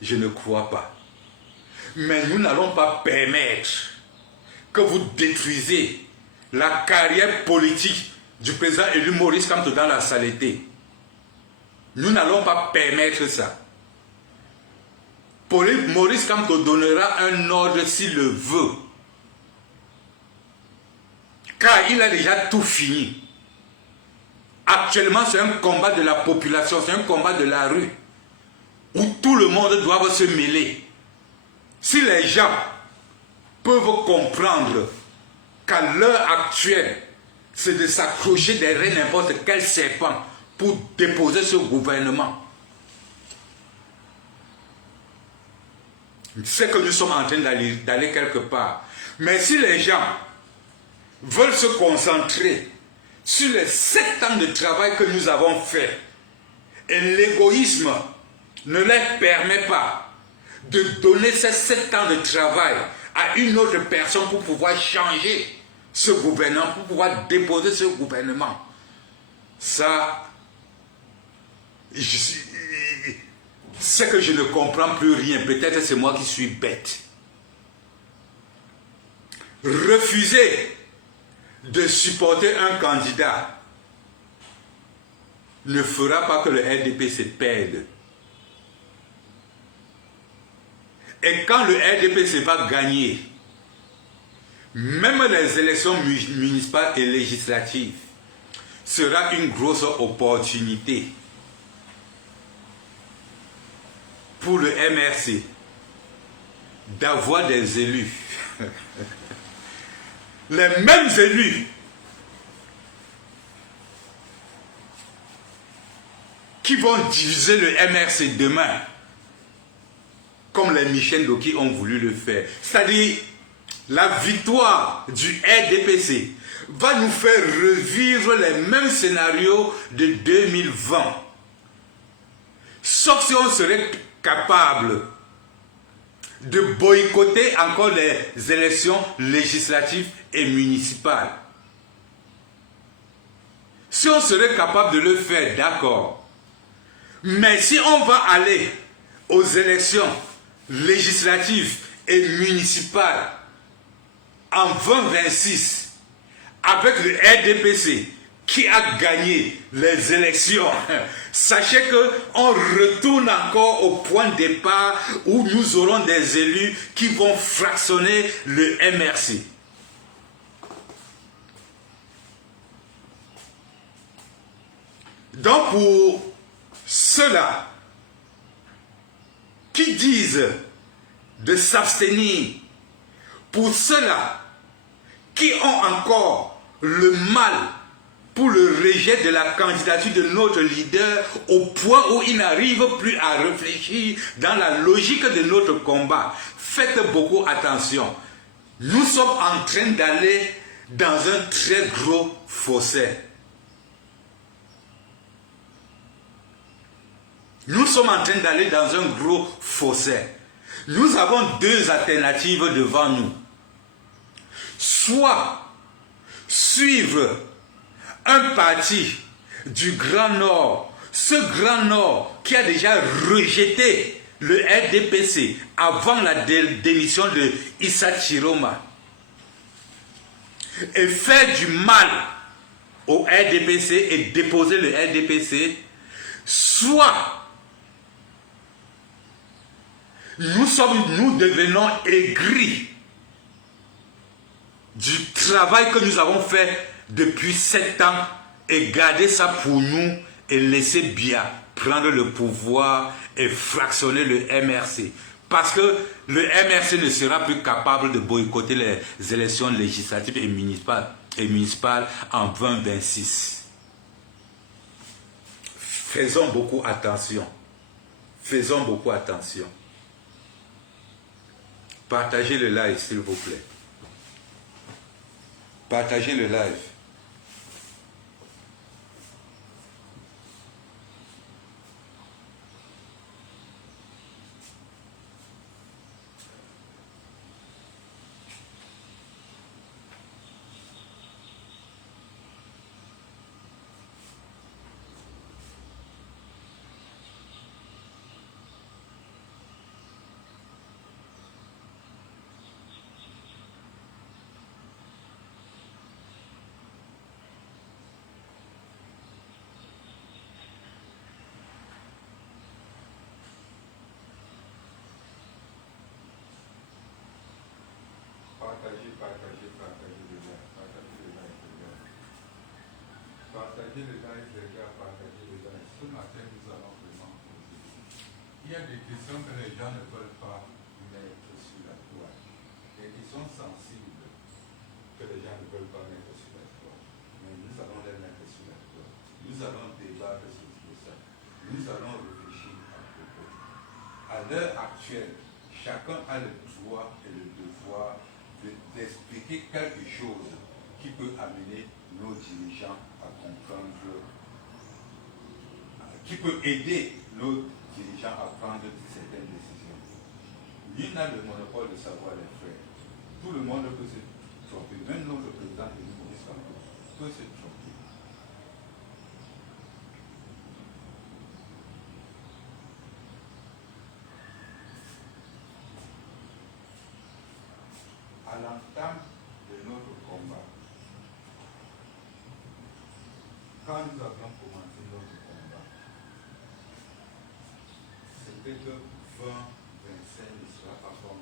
Je ne crois pas. Mais nous n'allons pas permettre que vous détruisez la carrière politique du président élu Maurice Kamto dans la saleté. Nous n'allons pas permettre ça. Maurice Kamto donnera un ordre s'il le veut. Car il a déjà tout fini. Actuellement, c'est un combat de la population, c'est un combat de la rue, où tout le monde doit se mêler. Si les gens peuvent comprendre qu'à l'heure actuelle, c'est de s'accrocher derrière n'importe quel serpent pour déposer ce gouvernement, c'est que nous sommes en train d'aller quelque part. Mais si les gens veulent se concentrer sur les 7 ans de travail que nous avons fait, et l'égoïsme ne leur permet pas de donner ces 7 ans de travail à une autre personne pour pouvoir changer ce gouvernement, pour pouvoir déposer ce gouvernement, ça, c'est que je ne comprends plus rien. Peut-être c'est moi qui suis bête. Refuser de supporter un candidat ne fera pas que le RDP se perde. Et quand le RDP va gagner, même les élections municipales et législatives, sera une grosse opportunité pour le MRC d'avoir des élus. Les mêmes élus qui vont diviser le MRC demain, comme les Michel Doki ont voulu le faire. C'est-à-dire, la victoire du RDPC va nous faire revivre les mêmes scénarios de 2020. Sauf si on serait capable de boycotter encore les élections législatives et municipales. Si on serait capable de le faire, d'accord. Mais si on va aller aux élections législatives et municipales en 2026 avec le RDPC qui a gagné les élections, sachez qu'on retourne encore au point de départ où nous aurons des élus qui vont fractionner le MRC. Donc pour ceux-là qui disent de s'abstenir, pour ceux-là qui ont encore le mal pour le rejet de la candidature de notre leader au point où il n'arrive plus à réfléchir dans la logique de notre combat, faites beaucoup attention. Nous sommes en train d'aller dans un très gros fossé. Nous sommes en train d'aller dans un gros fossé. Nous avons 2 alternatives devant nous. Soit suivre un parti du Grand Nord, ce Grand Nord qui a déjà rejeté le RDPC, avant la démission de Issa Chiroma, et faire du mal au RDPC et déposer le RDPC, soit nous devenons aigris du travail que nous avons fait depuis 7 ans et garder ça pour nous et laisser bien prendre le pouvoir et fractionner le MRC. Parce que le MRC ne sera plus capable de boycotter les élections législatives et municipales en 2026. Faisons beaucoup attention. Faisons beaucoup attention. Partagez le live, s'il vous plaît. Partagez le live. Partagez le live, les gars, partagez le live. Ce matin, nous allons vraiment poser. Il y a des questions que les gens ne veulent pas mettre sur la toile. Des questions sensibles que les gens ne veulent pas mettre sur la toile. Mais nous allons les mettre sur la toile. Nous allons débattre sur ça. Nous allons réfléchir à propos. À l'heure actuelle, chacun a le droit et le devoir d'expliquer quelque chose qui peut amener nos dirigeants à comprendre, qui peut aider nos dirigeants à prendre certaines décisions. Nul n'a le monopole de savoir les faire. Tout le monde peut se tromper. Même notre président de Maurice Kamto peut se tromper. À l'entame de notre combat, quand nous avions commencé notre combat, c'était que 2025 ne sera pas comme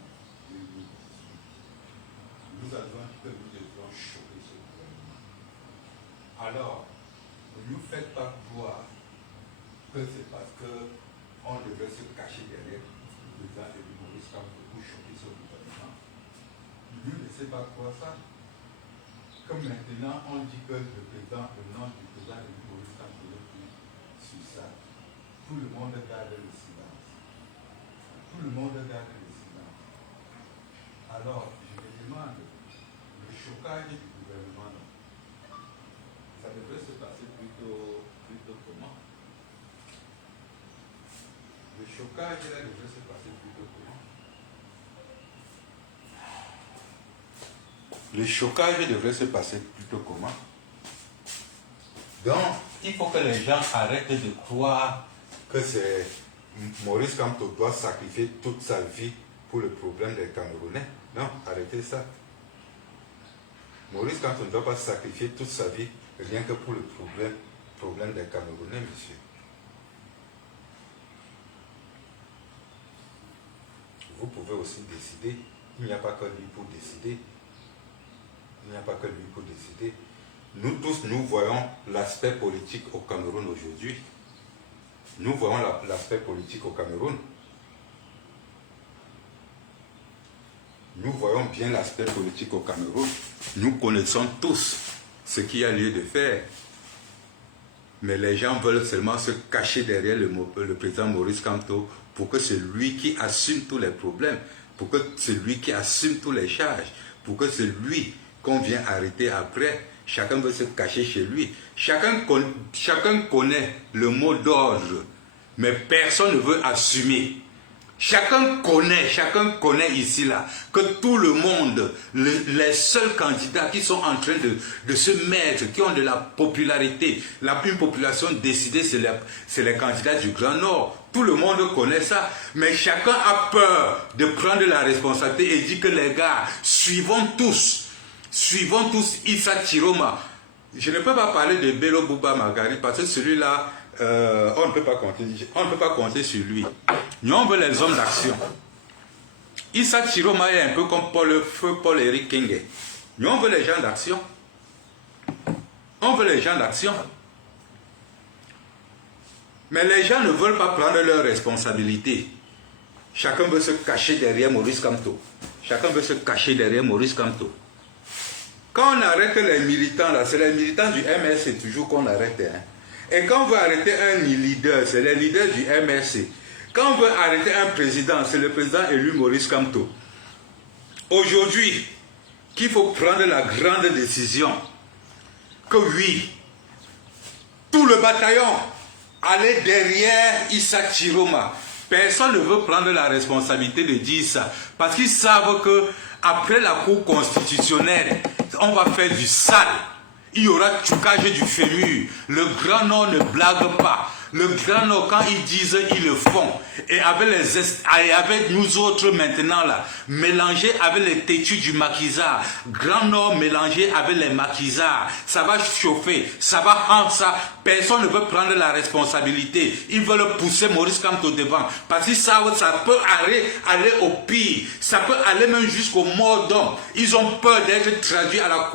2018. Nous avions dit que nous devions choquer ce gouvernement. Alors, ne nous faites pas croire que c'est parce qu'on devait se cacher derrière le président de Maurice Kamto pour choquer ce gouvernement. Ne laissez pas croire ça. Comme maintenant, on dit que le nom du président de Maurice Kamto est sur ça. Tout le monde garde le silence. Tout le monde garde le silence. Alors, je me demande, le chocage du gouvernement, ça devrait se passer plutôt comment? Le chocage là devrait se passer plutôt comment? Le chocage devrait se passer plutôt comment? Donc, il faut que les gens arrêtent de croire que c'est Maurice Kamto doit sacrifier toute sa vie pour le problème des Camerounais. Non, arrêtez ça. Maurice Kamto ne doit pas sacrifier toute sa vie rien que pour le problème des Camerounais, monsieur. Vous pouvez aussi décider. Il n'y a pas que lui pour décider. Il n'y a pas que lui pour décider. Nous tous, nous voyons l'aspect politique au Cameroun aujourd'hui. Nous voyons l'aspect politique au Cameroun. Nous voyons bien l'aspect politique au Cameroun. Nous connaissons tous ce qu'il y a lieu de faire. Mais les gens veulent seulement se cacher derrière le président Maurice Kamto pour que c'est lui qui assume tous les problèmes, pour que c'est lui qui assume tous les charges, pour que c'est lui qu'on vient arrêter après. Chacun veut se cacher chez lui. Chacun connaît le mot d'ordre, mais personne ne veut assumer. Chacun connaît ici là que tout le monde, les seuls candidats qui sont en train de se mettre, qui ont de la popularité, une population décidée, c'est les candidats du Grand Nord. Tout le monde connaît ça, mais chacun a peur de prendre la responsabilité et dit que les gars, suivons tous Issa Chiroma. Je ne peux pas parler de Bello Bouba Magari parce que celui-là, on ne peut pas compter sur lui. Nous, on veut les hommes d'action. Issa Chiroma est un peu comme Paul-Éric Kenge. Nous, on veut les gens d'action. On veut les gens d'action. Mais les gens ne veulent pas prendre leurs responsabilités. Chacun veut se cacher derrière Maurice Kamto. Chacun veut se cacher derrière Maurice Kamto. Quand on arrête les militants, là, c'est les militants du MRC toujours qu'on arrête. Hein. Et quand on veut arrêter un leader, c'est les leaders du MRC. Quand on veut arrêter un président, c'est le président élu Maurice Kamto. Aujourd'hui, qu'il faut prendre la grande décision que oui, tout le bataillon allait derrière Issa Chiroma. Personne ne veut prendre la responsabilité de dire ça. Parce qu'ils savent que après la Cour constitutionnelle, on va faire du sale. Il y aura tchoucage du fémur. Le Grand Nord ne blague pas. Le Grand Nord, quand ils disent, ils le font. Et avec nous autres maintenant, là, mélangés avec les têtus du maquisard, Grand Nord mélangé avec les maquisards, ça va chauffer, ça va rendre ça. Personne ne veut prendre la responsabilité. Ils veulent pousser Maurice Kamto devant. Parce qu'ils savent que ça peut aller au pire. Ça peut aller même jusqu'au mort d'homme. Ils ont peur d'être traduits à la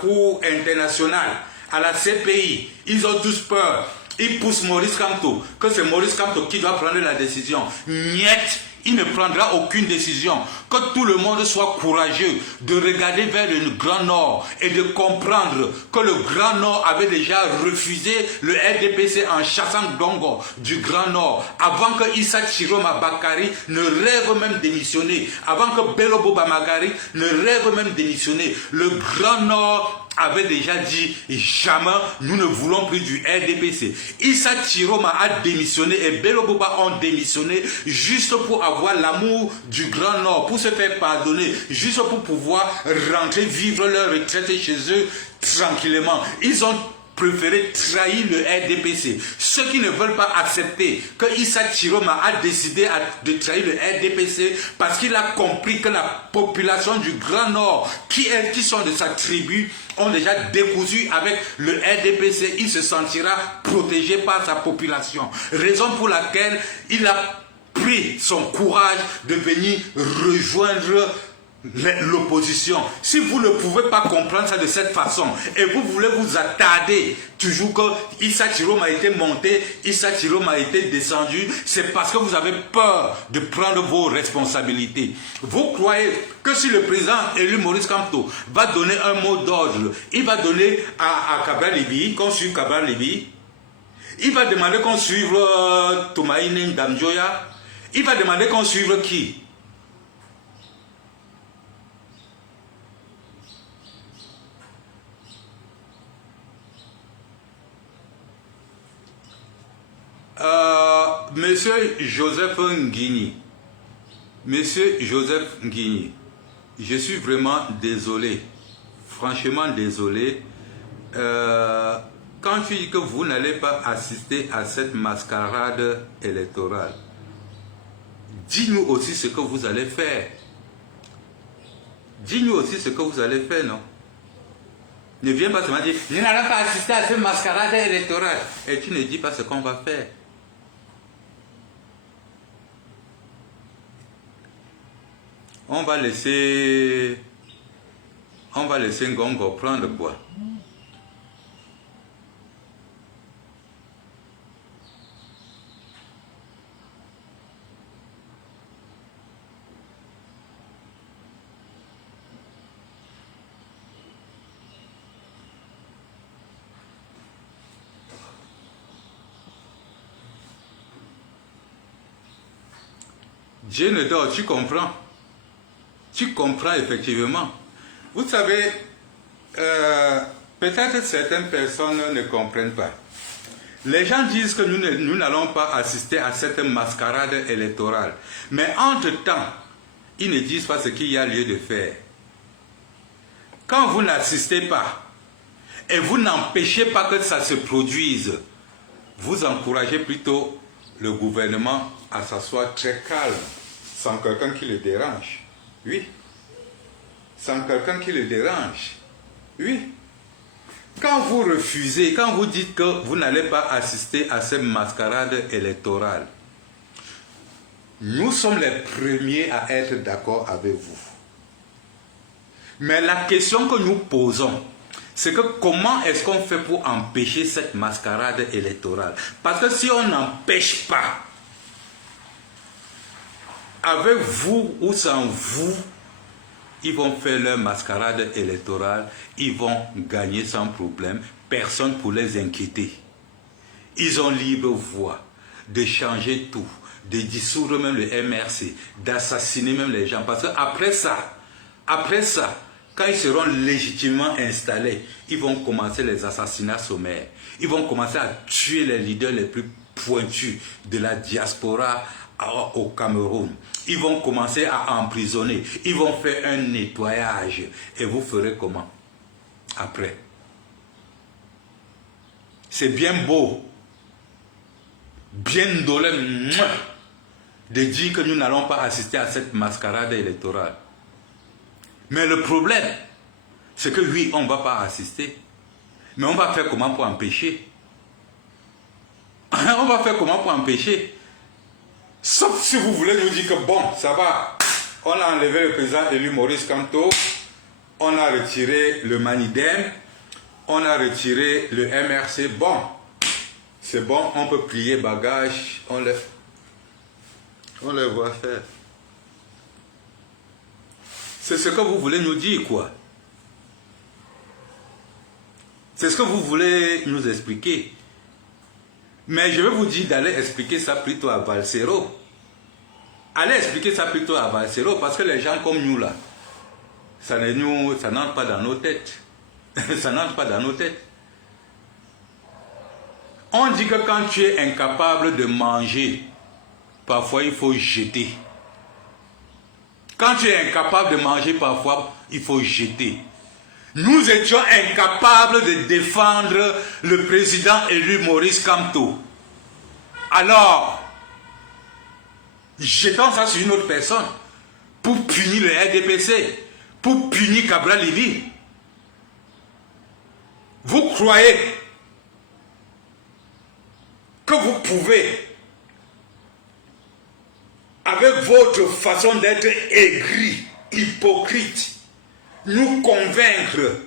Cour internationale, à la CPI. Ils ont tous peur. Ils poussent Maurice Kamto, que c'est Maurice Kamto qui doit prendre la décision. Niet, il ne prendra aucune décision. Que tout le monde soit courageux de regarder vers le Grand Nord et de comprendre que le Grand Nord avait déjà refusé le RDPC en chassant Dongo du Grand Nord. Avant que Issa Chiroma Bakari ne rêve même démissionner. Avant que Bello Bouba Magari ne rêve même démissionner. Le Grand Nord avait déjà dit jamais nous ne voulons plus du RDPC. Issa Chiroma a démissionné et Bello Bouba ont démissionné juste pour avoir l'amour du Grand Nord, pour se faire pardonner, juste pour pouvoir rentrer vivre leur retraite chez eux tranquillement. Ils ont préféré trahir le RDPC. Ceux qui ne veulent pas accepter que Issa Chiroma a décidé de trahir le RDPC parce qu'il a compris que la population du Grand Nord, qui sont de sa tribu, ont déjà décousu avec le RDPC. Il se sentira protégé par sa population. Raison pour laquelle il a pris son courage de venir rejoindre l'opposition. Si vous ne pouvez pas comprendre ça de cette façon et vous voulez vous attarder toujours que Issa Chiroma a été monté, Issa Chiroma a été descendu, c'est parce que vous avez peur de prendre vos responsabilités. Vous croyez que si le président élu Maurice Kamto va donner un mot d'ordre, il va donner à Cabral Libi, qu'on suive Cabral Libi, il va demander qu'on suive Toumaïne Damjoya, il va demander qu'on suive qui? Monsieur Joseph Nguigni, je suis vraiment désolé, franchement désolé. Quand tu dis que vous n'allez pas assister à cette mascarade électorale, dis-nous aussi ce que vous allez faire. Dis-nous aussi ce que vous allez faire, non? Ne viens pas seulement dire, je n'allais pas assister à cette mascarade électorale. Et tu ne dis pas ce qu'on va faire. On va laisser Ngongo prendre quoi? Dieu ne dort, tu comprends? Tu comprends effectivement. Vous savez, peut-être certaines personnes ne comprennent pas. Les gens disent que nous n'allons pas assister à cette mascarade électorale. Mais entre-temps, ils ne disent pas ce qu'il y a lieu de faire. Quand vous n'assistez pas et vous n'empêchez pas que ça se produise, vous encouragez plutôt le gouvernement à s'asseoir très calme, sans quelqu'un qui le dérange. Oui. Sans quelqu'un qui le dérange. Oui. Quand vous refusez, quand vous dites que vous n'allez pas assister à cette mascarade électorale, nous sommes les premiers à être d'accord avec vous. Mais la question que nous posons, c'est que comment est-ce qu'on fait pour empêcher cette mascarade électorale? Parce que si on n'empêche pas, avec vous ou sans vous, ils vont faire leur mascarade électorale, ils vont gagner sans problème, personne pour les inquiéter. Ils ont libre voix de changer tout, de dissoudre même le MRC, d'assassiner même les gens. Parce qu'après ça, quand ils seront légitimement installés, ils vont commencer les assassinats sommaires. Ils vont commencer à tuer les leaders les plus pointus de la diaspora au Cameroun. Ils vont commencer à emprisonner. Ils vont faire un nettoyage. Et vous ferez comment après? C'est bien beau, bien dolé de dire que nous n'allons pas assister à cette mascarade électorale. Mais le problème, c'est que oui, on ne va pas assister. Mais on va faire comment pour empêcher? On va faire comment pour empêcher? Sauf si vous voulez nous dire que bon, ça va, on a enlevé le président élu Maurice Kamto, on a retiré le Manidem, on a retiré le MRC, bon, c'est bon, on peut plier bagage, on les voit faire. C'est ce que vous voulez nous dire, quoi. C'est ce que vous voulez nous expliquer. Mais je vais vous dire d'aller expliquer ça plutôt à Valsero. Allez expliquer ça plutôt à Valsero, parce que les gens comme nous là, ça n'entre pas dans nos têtes. Ça n'entre pas dans nos têtes. On dit que quand tu es incapable de manger, parfois il faut jeter. Quand tu es incapable de manger, parfois il faut jeter. Nous étions incapables de défendre le président élu Maurice Kamto. Alors, jetons ça sur une autre personne pour punir le RDPC, pour punir Cabral Livi. Vous croyez que vous pouvez, avec votre façon d'être aigri, hypocrite, nous convaincre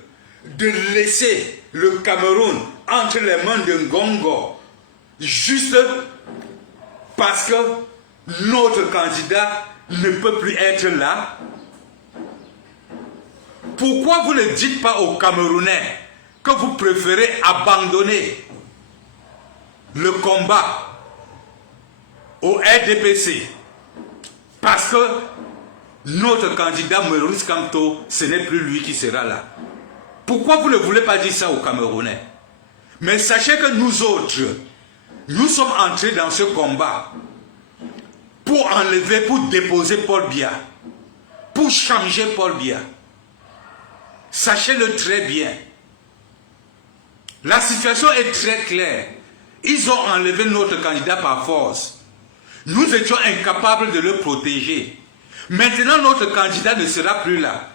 de laisser le Cameroun entre les mains de Ngongo juste parce que notre candidat ne peut plus être là? Pourquoi vous ne dites pas aux Camerounais que vous préférez abandonner le combat au RDPC parce que notre candidat Maurice Kamto, ce n'est plus lui qui sera là? Pourquoi vous ne voulez pas dire ça aux Camerounais? Mais sachez que nous autres, nous sommes entrés dans ce combat pour enlever, pour déposer Paul Biya, pour changer Paul Biya. Sachez-le très bien. La situation est très claire. Ils ont enlevé notre candidat par force. Nous étions incapables de le protéger. Maintenant, notre candidat ne sera plus là.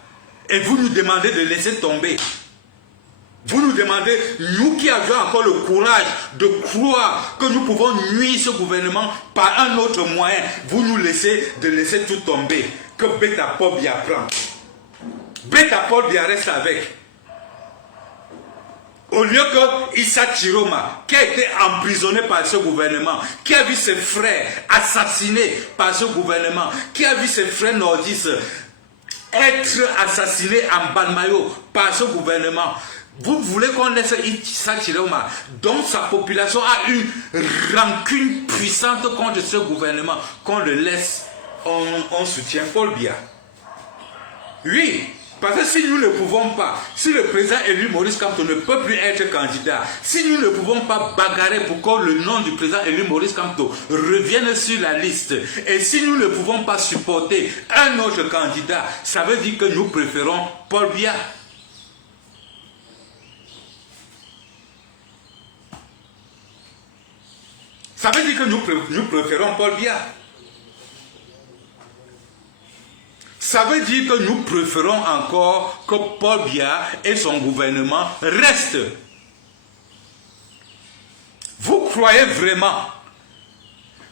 Et vous nous demandez de laisser tomber. Vous nous demandez, nous qui avions encore le courage de croire que nous pouvons nuire ce gouvernement par un autre moyen, vous nous laissez de laisser tout tomber. Que Beta Paul Biya prend. Beta Paul Biya reste avec. Au lieu que Issa Chiroma, qui a été emprisonné par ce gouvernement, qui a vu ses frères assassinés par ce gouvernement, qui a vu ses frères nordistes être assassinés en Balmayo par ce gouvernement, vous voulez qu'on laisse Issa Chiroma, dont sa population a une rancune puissante contre ce gouvernement, qu'on le laisse, on soutient Paul Biya. Oui, Parce que si nous ne pouvons pas, si le président élu Maurice Kamto ne peut plus être candidat, si nous ne pouvons pas bagarrer pour que le nom du président élu Maurice Kamto revienne sur la liste, et si nous ne pouvons pas supporter un autre candidat, ça veut dire que nous préférons Paul Biya. Ça veut dire que nous préférons Paul Biya. Ça veut dire que nous préférons encore que Paul Biya et son gouvernement restent. Vous croyez vraiment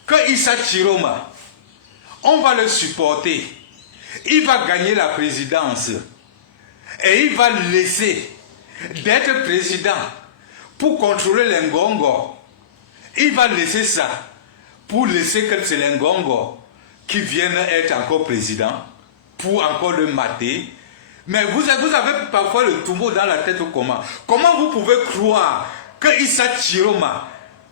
que Issa Chiroma, on va le supporter, il va gagner la présidence et il va laisser d'être président pour contrôler les Ngongo. Il va laisser ça pour laisser que c'est les Ngongo qui viennent être encore président, pour encore le mater. Mais vous avez parfois le tombeau dans la tête ou comment? Comment vous pouvez croire que Issa Chiroma,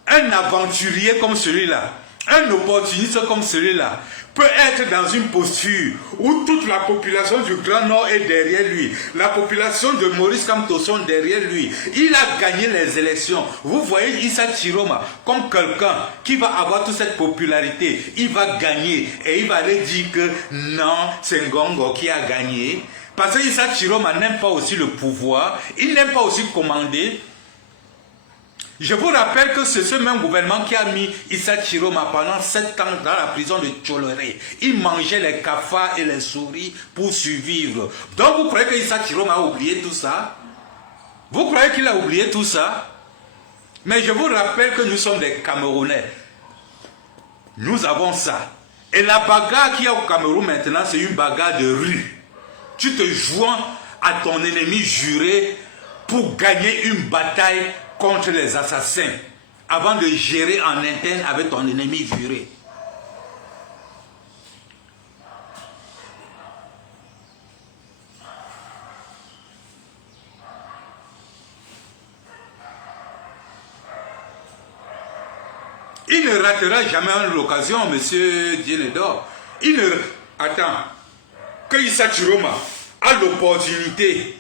un aventurier comme celui-là, un opportuniste comme celui-là, peut être dans une posture où toute la population du Grand Nord est derrière lui, la population de Maurice Kamto sont derrière lui, il a gagné les élections. Vous voyez Issa Chiroma comme quelqu'un qui va avoir toute cette popularité, il va gagner et il va aller dire que non, c'est Ngongo qui a gagné. Parce que Issa Chiroma n'aime pas aussi le pouvoir, il n'aime pas aussi commander. Je vous rappelle que c'est ce même gouvernement qui a mis Issa Chiroma pendant 7 ans dans la prison de Tcholoré. Il mangeait les cafards et les souris pour survivre. Donc vous croyez que Issa Chiroma a oublié tout ça? Vous croyez qu'il a oublié tout ça? Mais je vous rappelle que nous sommes des Camerounais. Nous avons ça. Et la bagarre qu'il y a au Cameroun maintenant, c'est une bagarre de rue. Tu te joins à ton ennemi juré pour gagner une bataille contre les assassins, avant de gérer en interne avec ton ennemi juré. Il ne ratera jamais l'occasion, monsieur Dienedor. Attends, que Issa Chiroma a l'opportunité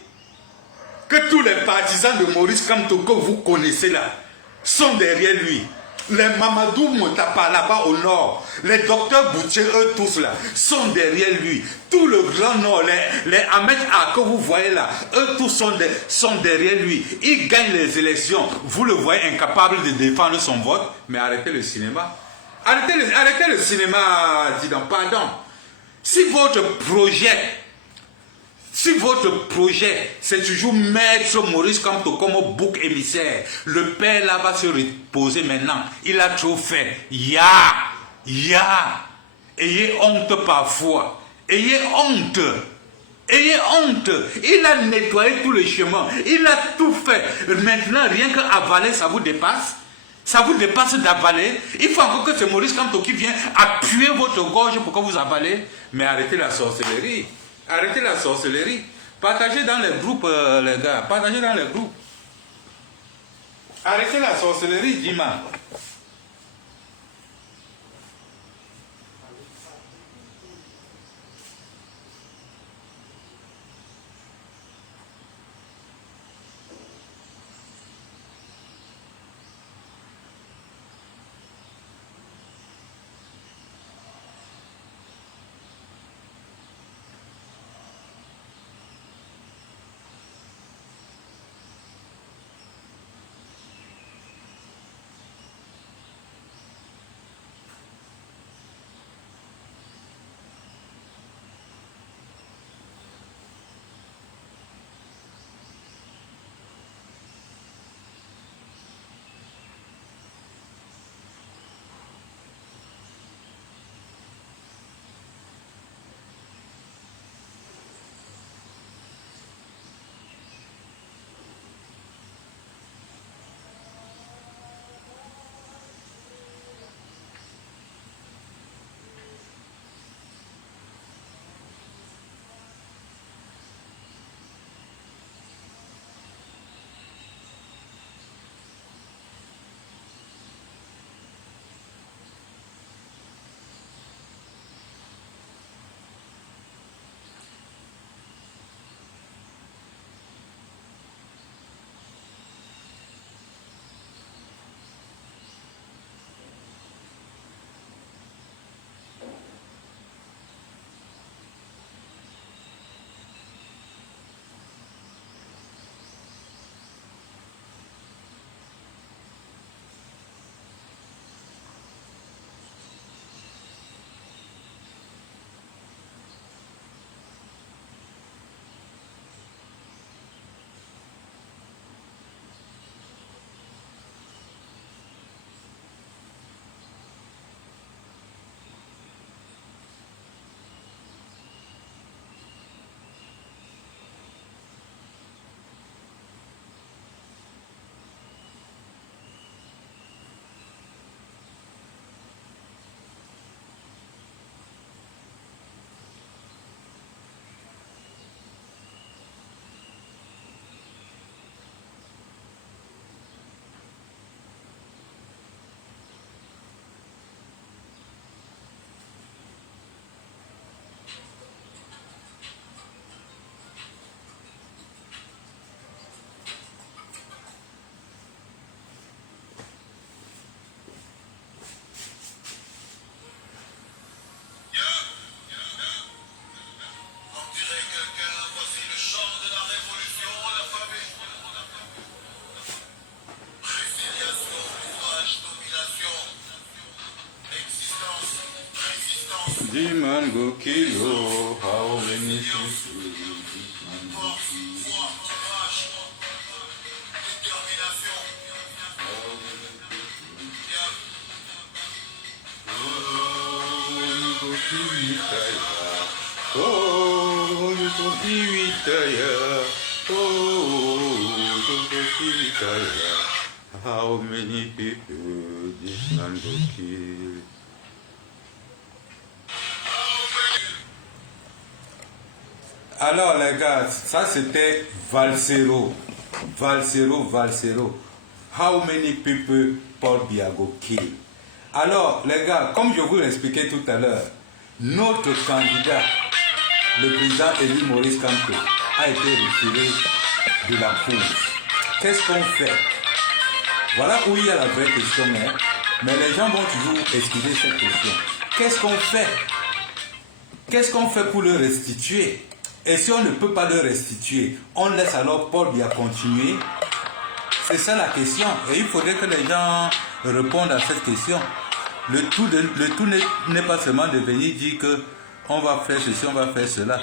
que tous les partisans de Maurice Kamto que vous connaissez là sont derrière lui. Les Mamadou Motapa là-bas au nord, les docteurs Boutier, eux tous là, sont derrière lui. Tout le Grand Nord, les Ahmed A que vous voyez là, eux tous sont derrière lui. Il gagne les élections. Vous le voyez incapable de défendre son vote, mais arrêtez le cinéma. Arrêtez le cinéma, dis donc, pardon. Si votre projet, c'est toujours mettre Maurice Kamto comme bouc émissaire, le père là va se reposer maintenant. Il a trop fait. Ayez honte parfois. Ayez honte. Ayez honte. Il a nettoyé tout le chemin. Il a tout fait. Maintenant, rien qu'avaler, ça vous dépasse. Ça vous dépasse d'avaler. Il faut encore que c'est Maurice Kamto qui vient appuyer votre gorge pour que vous avalez. Mais arrêtez la sorcellerie. Arrêtez la sorcellerie. Partagez dans les groupes, les gars. Partagez dans les groupes. Arrêtez la sorcellerie, Dima. The man go kill you. How many people this man go kill? Oh, you go kill retire. Oh, you go kill retire. How many people this man go kill? Alors les gars, ça c'était Valsero. Valsero. How many people Paul Biya go kill? Alors les gars, comme je vous l'expliquais tout à l'heure, notre candidat, le président élu Maurice Kamto, a été retiré de la course. Qu'est-ce qu'on fait? Voilà où il y a la vraie question, hein? Mais les gens vont toujours esquiver cette question. Qu'est-ce qu'on fait? Qu'est-ce qu'on fait pour le restituer? Et si on ne peut pas le restituer, on laisse alors Paul Biya continuer? C'est ça la question. Et il faudrait que les gens répondent à cette question. Le tout n'est pas seulement de venir dire que on va faire ceci, on va faire cela.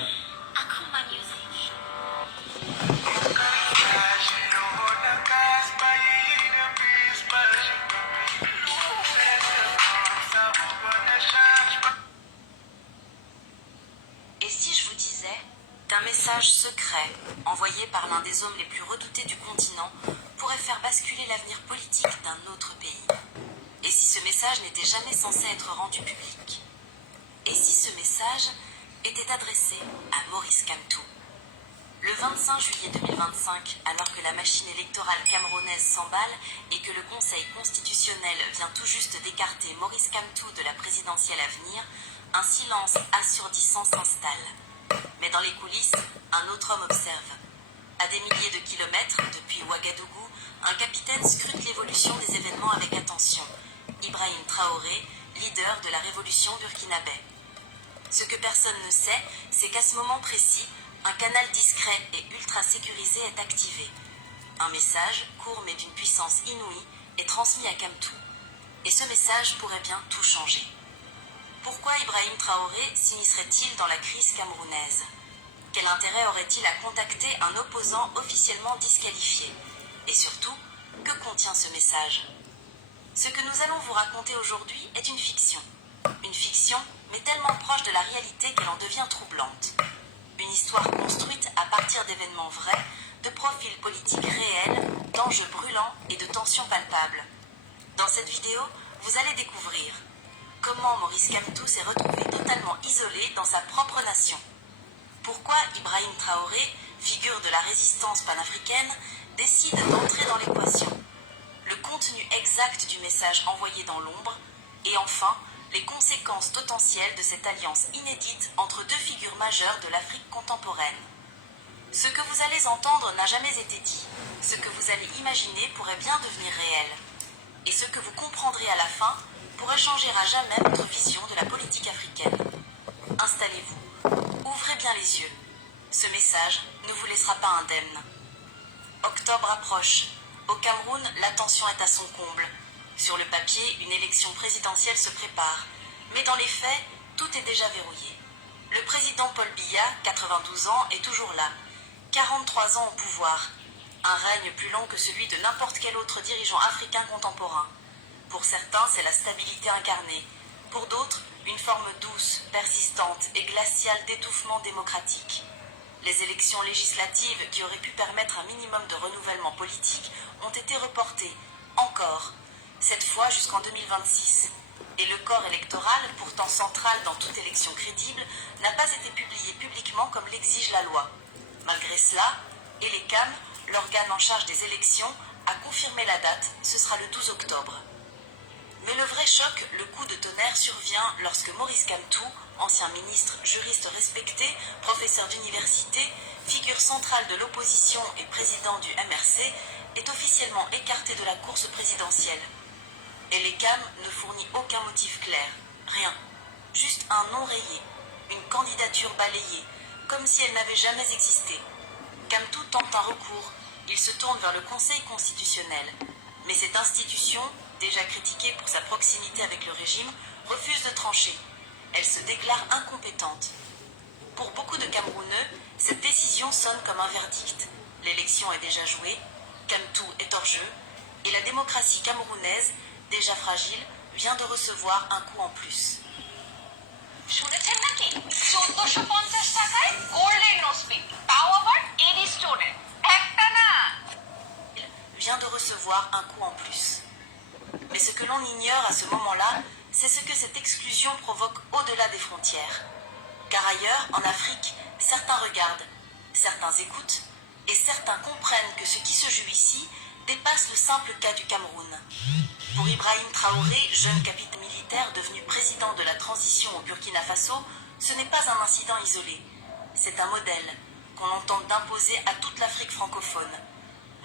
Et si je vous disais qu'un message secret, envoyé par l'un des hommes les plus redoutés du continent, pourrait faire basculer l'avenir politique d'un autre pays? Et si ce message n'était jamais censé être rendu public? Et si ce message était adressé à Maurice Kamto? Le 25 juillet 2025, alors que la machine électorale camerounaise s'emballe et que le Conseil constitutionnel vient tout juste d'écarter Maurice Kamto de la présidentielle à venir, un silence assourdissant s'installe. Mais dans les coulisses, un autre homme observe. À des milliers de kilomètres, depuis Ouagadougou, un capitaine scrute l'évolution des événements avec attention. Ibrahim Traoré, leader de la révolution burkinabé. Ce que personne ne sait, c'est qu'à ce moment précis, un canal discret et ultra sécurisé est activé. Un message, court mais d'une puissance inouïe, est transmis à Kamto. Et ce message pourrait bien tout changer. Pourquoi Ibrahim Traoré s'immiscerait-il dans la crise camerounaise? Quel intérêt aurait-il à contacter un opposant officiellement disqualifié? Et surtout, que contient ce message? Ce que nous allons vous raconter aujourd'hui est une fiction. Une fiction, mais tellement proche de la réalité qu'elle en devient troublante. Une histoire construite à partir d'événements vrais, de profils politiques réels, d'enjeux brûlants et de tensions palpables. Dans cette vidéo, vous allez découvrir comment Maurice Kamto s'est retrouvé totalement isolé dans sa propre nation. Pourquoi Ibrahim Traoré, figure de la résistance panafricaine, décide d'entrer dans l'équation. Le contenu exact du message envoyé dans l'ombre. Et enfin, les conséquences potentielles de cette alliance inédite entre deux figures majeures de l'Afrique contemporaine. Ce que vous allez entendre n'a jamais été dit. Ce que vous allez imaginer pourrait bien devenir réel. Et ce que vous comprendrez à la fin pourrait changer à jamais votre vision de la politique africaine. Installez-vous. Ouvrez bien les yeux. Ce message ne vous laissera pas indemne. Octobre approche. Au Cameroun, la tension est à son comble. Sur le papier, une élection présidentielle se prépare. Mais dans les faits, tout est déjà verrouillé. Le président Paul Biya, 92 ans, est toujours là. 43 ans au pouvoir. Un règne plus long que celui de n'importe quel autre dirigeant africain contemporain. Pour certains, c'est la stabilité incarnée. Pour d'autres, une forme douce, persistante et glaciale d'étouffement démocratique. Les élections législatives qui auraient pu permettre un minimum de renouvellement politique ont été reportées, encore, cette fois jusqu'en 2026. Et le corps électoral, pourtant central dans toute élection crédible, n'a pas été publié publiquement comme l'exige la loi. Malgré cela, ELECAM, l'organe en charge des élections, a confirmé la date, ce sera le 12 octobre. Mais le vrai choc, le coup de tonnerre survient lorsque Maurice Kamto, ancien ministre, juriste respecté, professeur d'université, figure centrale de l'opposition et président du MRC, est officiellement écarté de la course présidentielle. Et l'ELECAM ne fournit aucun motif clair, rien. Juste un nom rayé, une candidature balayée, comme si elle n'avait jamais existé. Kamto tente un recours, il se tourne vers le Conseil constitutionnel. Mais cette institution, déjà critiquée pour sa proximité avec le régime, refuse de trancher. Elle se déclare incompétente. Pour beaucoup de Camerounais, cette décision sonne comme un verdict. L'élection est déjà jouée, Kamtou est hors jeu, et la démocratie camerounaise, déjà fragile, vient de recevoir un coup en plus. শুনেছেন নাকি 1450 টাকায় গোল্ডেন রোসপি তাও আবার এডি স্টোরে একটা না Vient de recevoir un coup en plus. Mais ce que l'on ignore à ce moment-là, c'est ce que cette exclusion provoque au-delà des frontières. Car ailleurs, en Afrique, certains regardent, certains écoutent, et certains comprennent que ce qui se joue ici dépasse le simple cas du Cameroun. Pour Ibrahim Traoré, jeune capitaine militaire devenu président de la transition au Burkina Faso, ce n'est pas un incident isolé. C'est un modèle qu'on tente d'imposer à toute l'Afrique francophone.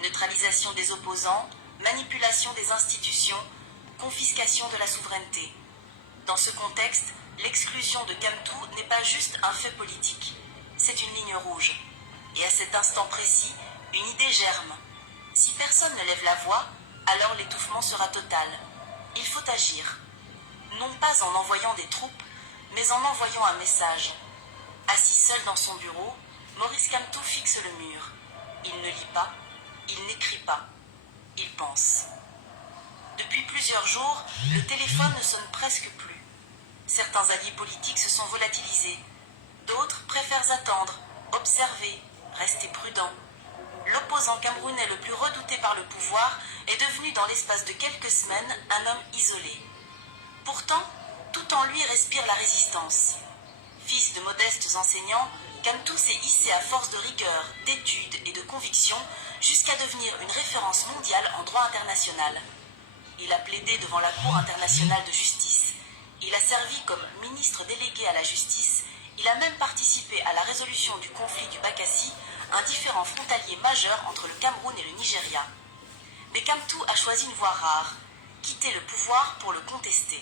Neutralisation des opposants, manipulation des institutions, confiscation de la souveraineté. Dans ce contexte, l'exclusion de Kamtou n'est pas juste un fait politique, c'est une ligne rouge. Et à cet instant précis, une idée germe. Si personne ne lève la voix, alors l'étouffement sera total. Il faut agir. Non pas en envoyant des troupes, mais en envoyant un message. Assis seul dans son bureau, Maurice Kamtou fixe le mur. Il ne lit pas, il n'écrit pas, il pense. Depuis plusieurs jours, le téléphone ne sonne presque plus. Certains alliés politiques se sont volatilisés. D'autres préfèrent attendre, observer, rester prudents. L'opposant camerounais le plus redouté par le pouvoir est devenu dans l'espace de quelques semaines un homme isolé. Pourtant, tout en lui respire la résistance. Fils de modestes enseignants, Kamtou s'est hissé à force de rigueur, d'études et de conviction jusqu'à devenir une référence mondiale en droit international. Il a plaidé devant la Cour internationale de justice. Il a servi comme ministre délégué à la justice. Il a même participé à la résolution du conflit du Bakassi, un différend frontalier majeur entre le Cameroun et le Nigeria. Mais Kamtou a choisi une voie rare, quitter le pouvoir pour le contester.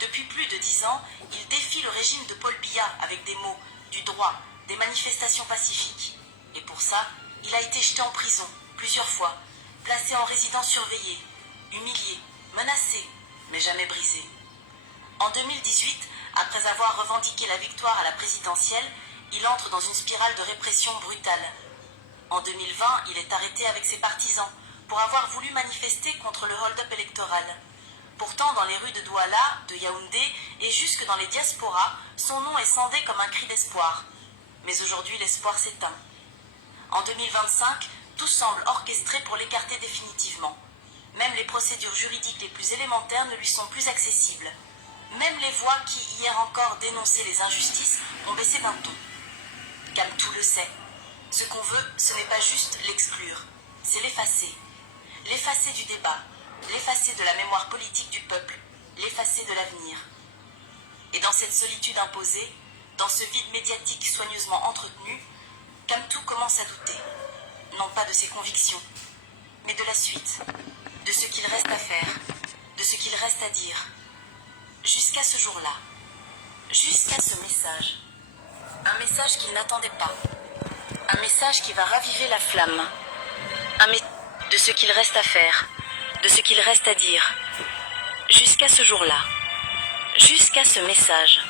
Depuis plus de 10 ans, il défie le régime de Paul Biya avec des mots, du droit, des manifestations pacifiques. Et pour ça, il a été jeté en prison, plusieurs fois, placé en résidence surveillée, humilié, menacé, mais jamais brisé. En 2018, après avoir revendiqué la victoire à la présidentielle, il entre dans une spirale de répression brutale. En 2020, il est arrêté avec ses partisans pour avoir voulu manifester contre le hold-up électoral. Pourtant, dans les rues de Douala, de Yaoundé et jusque dans les diasporas, son nom est scandé comme un cri d'espoir. Mais aujourd'hui, l'espoir s'éteint. En 2025, tout semble orchestré pour l'écarter définitivement. Même les procédures juridiques les plus élémentaires ne lui sont plus accessibles. Même les voix qui, hier encore, dénonçaient les injustices ont baissé d'un ton. Kamtou le sait. Ce qu'on veut, ce n'est pas juste l'exclure, c'est l'effacer. L'effacer du débat, l'effacer de la mémoire politique du peuple, l'effacer de l'avenir. Et dans cette solitude imposée, dans ce vide médiatique soigneusement entretenu, Kamtou commence à douter, non pas de ses convictions, mais de la suite, de ce qu'il reste à faire, de ce qu'il reste à dire. Jusqu'à ce jour-là, jusqu'à ce message. Un message qu'il n'attendait pas. Un message qui va raviver la flamme. Un message de ce qu'il reste à faire, de ce qu'il reste à dire. Jusqu'à ce jour-là, jusqu'à ce message.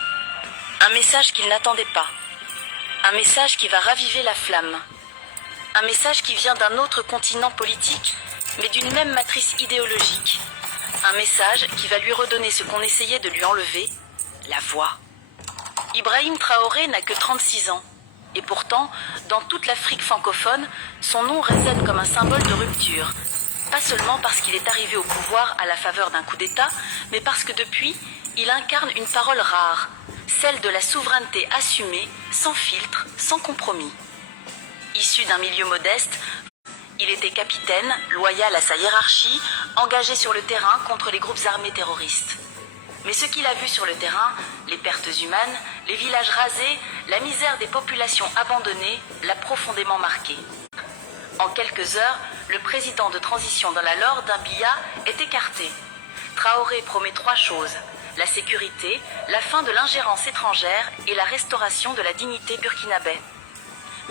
Un message qu'il n'attendait pas. Un message qui va raviver la flamme. Un message qui vient d'un autre continent politique, mais d'une même matrice idéologique. Un message qui va lui redonner ce qu'on essayait de lui enlever, la voix. Ibrahim Traoré n'a que 36 ans. Et pourtant, dans toute l'Afrique francophone, son nom résonne comme un symbole de rupture. Pas seulement parce qu'il est arrivé au pouvoir à la faveur d'un coup d'État, mais parce que depuis, il incarne une parole rare, celle de la souveraineté assumée, sans filtre, sans compromis. Issu d'un milieu modeste, il était capitaine, loyal à sa hiérarchie, engagé sur le terrain contre les groupes armés terroristes. Mais ce qu'il a vu sur le terrain, les pertes humaines, les villages rasés, la misère des populations abandonnées, l'a profondément marqué. En quelques heures, le président de transition dans la Lord d'Abia est écarté. Traoré promet 3 choses: la sécurité, la fin de l'ingérence étrangère et la restauration de la dignité burkinabé.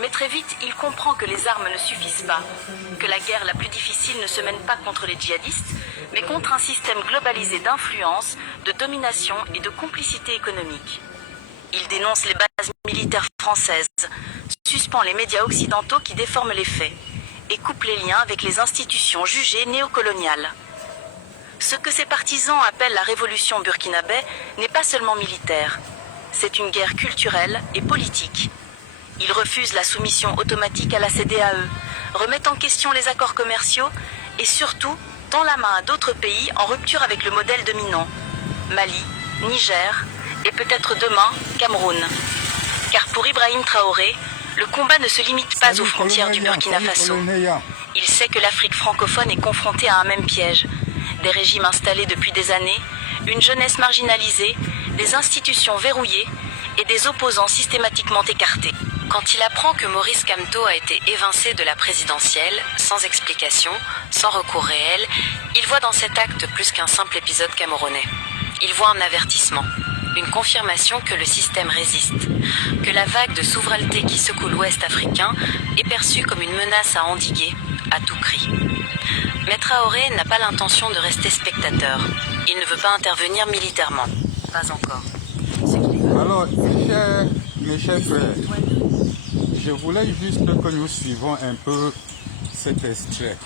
Mais très vite, il comprend que les armes ne suffisent pas, que la guerre la plus difficile ne se mène pas contre les djihadistes, mais contre un système globalisé d'influence, de domination et de complicité économique. Il dénonce les bases militaires françaises, suspend les médias occidentaux qui déforment les faits et coupe les liens avec les institutions jugées néocoloniales. Ce que ses partisans appellent la révolution burkinabé n'est pas seulement militaire, c'est une guerre culturelle et politique. Ils refusent la soumission automatique à la CEDEAO, remettent en question les accords commerciaux et surtout tend la main à d'autres pays en rupture avec le modèle dominant. Mali, Niger et peut-être demain Cameroun. Car pour Ibrahim Traoré, le combat ne se limite pas aux frontières du Burkina Faso. Il sait que l'Afrique francophone est confrontée à un même piège. Des régimes installés depuis des années, une jeunesse marginalisée, des institutions verrouillées et des opposants systématiquement écartés. Quand il apprend que Maurice Kamto a été évincé de la présidentielle, sans explication, sans recours réel, il voit dans cet acte plus qu'un simple épisode camerounais. Il voit un avertissement, une confirmation que le système résiste, que la vague de souveraineté qui secoue l'Ouest africain est perçue comme une menace à endiguer à tout prix. Mais Traoré n'a pas l'intention de rester spectateur. Il ne veut pas intervenir militairement. Pas encore. Alors, mes chers frères, je voulais juste que nous suivons un peu cet extrait.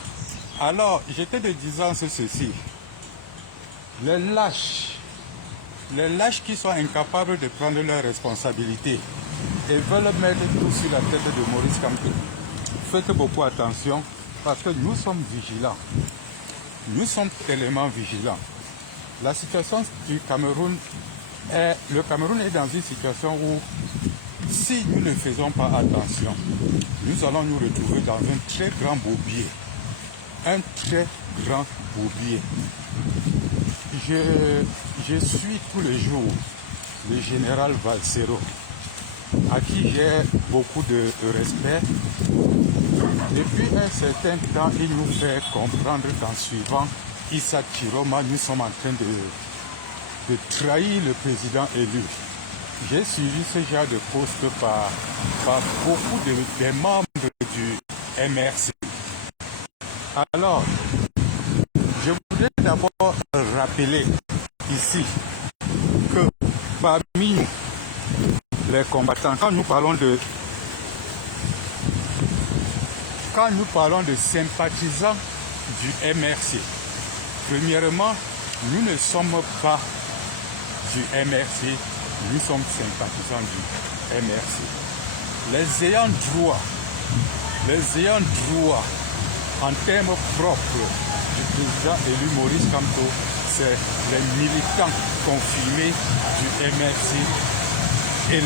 Alors, j'étais de disant ceci. Les lâches qui sont incapables de prendre leurs responsabilités et veulent mettre tout sur la tête de Maurice Kamto, faites beaucoup attention parce que nous sommes vigilants. Nous sommes tellement vigilants. La situation du Cameroun le Cameroun est dans une situation où, si nous ne faisons pas attention, nous allons nous retrouver dans un très grand bourbier. Un très grand bourbier. Je suis tous les jours le général Valsero, à qui j'ai beaucoup de respect. Depuis un certain temps, il nous fait comprendre qu'en suivant Issa Chiroma, nous sommes en train de trahir le président élu. J'ai suivi ce genre de poste par beaucoup des membres du MRC. Alors, je voudrais d'abord rappeler ici que parmi les combattants, quand nous parlons de sympathisants du MRC, premièrement, nous ne sommes pas du MRC, nous sommes sympathisants du MRC. Les ayants droit en termes propres du président élu Maurice Kamto, c'est les militants confirmés du MRC et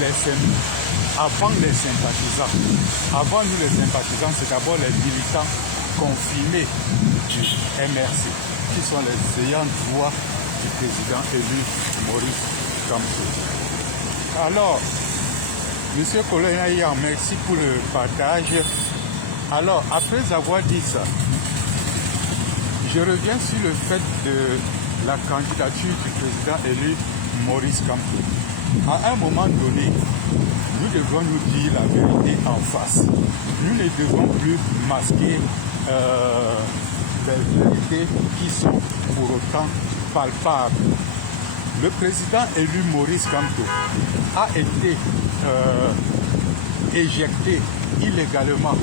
avant les sympathisants. Avant nous les sympathisants, c'est d'abord les militants confirmés du MRC, qui sont les ayants droit du président élu Maurice Kamto. Alors, M. Colonel, merci pour le partage. Alors, après avoir dit ça, je reviens sur le fait de la candidature du président élu Maurice Kamto. À un moment donné, nous devons nous dire la vérité en face. Nous ne devons plus masquer des vérités qui sont pour autant palpables. Le président élu Maurice Kamto a été éjecté illégalement.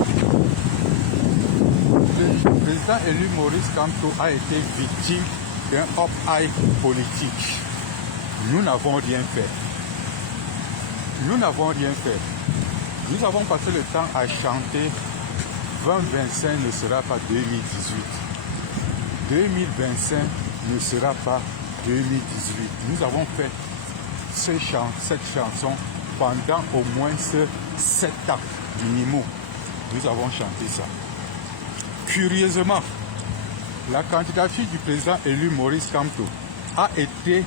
Le président élu Maurice Kamto a été victime d'un up-high politique. Nous n'avons rien fait. Nous n'avons rien fait. Nous avons passé le temps à chanter 2025 ne sera pas 2018. 2025 ne sera pas 2018. Nous avons fait cette chanson pendant au moins 7 ans minimum. Nous avons chanté ça. Curieusement, la candidature du président élu Maurice Kamto a été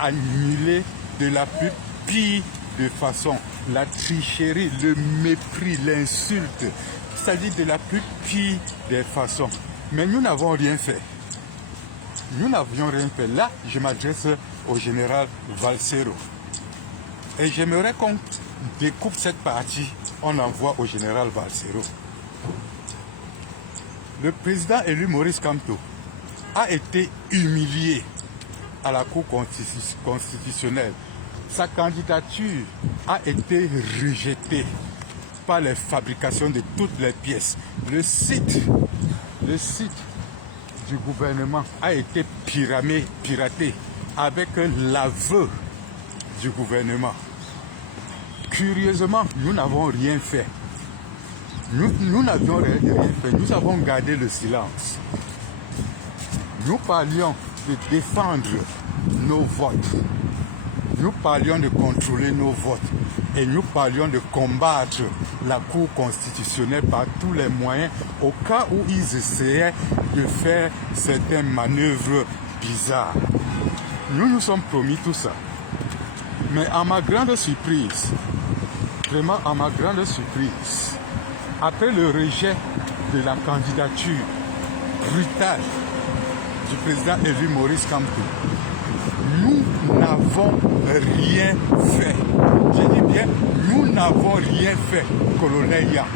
annulée de la plus pire de façon. La tricherie, le mépris, l'insulte, c'est-à-dire de la plus pire des façons. Mais nous n'avons rien fait. Nous n'avions rien fait. Là, je m'adresse au général Valsero. Et j'aimerais qu'on découpe cette partie, on l'envoie au général Valsero. Le président élu Maurice Kamto a été humilié à la Cour constitutionnelle. Sa candidature a été rejetée par les fabrications de toutes les pièces. Le site du gouvernement a été piraté avec l'aveu du gouvernement. Curieusement, nous n'avons rien fait. Nous n'avions rien fait. Nous avons gardé le silence. Nous parlions de défendre nos votes. Nous parlions de contrôler nos votes. Et nous parlions de combattre la Cour constitutionnelle par tous les moyens au cas où ils essayaient de faire certaines manœuvres bizarres. Nous nous sommes promis tout ça. Mais à ma grande surprise, vraiment à ma grande surprise, après le rejet de la candidature brutale du président élu Maurice Kamto, nous n'avons rien fait. Je dis bien, nous n'avons rien fait, colonel Yang.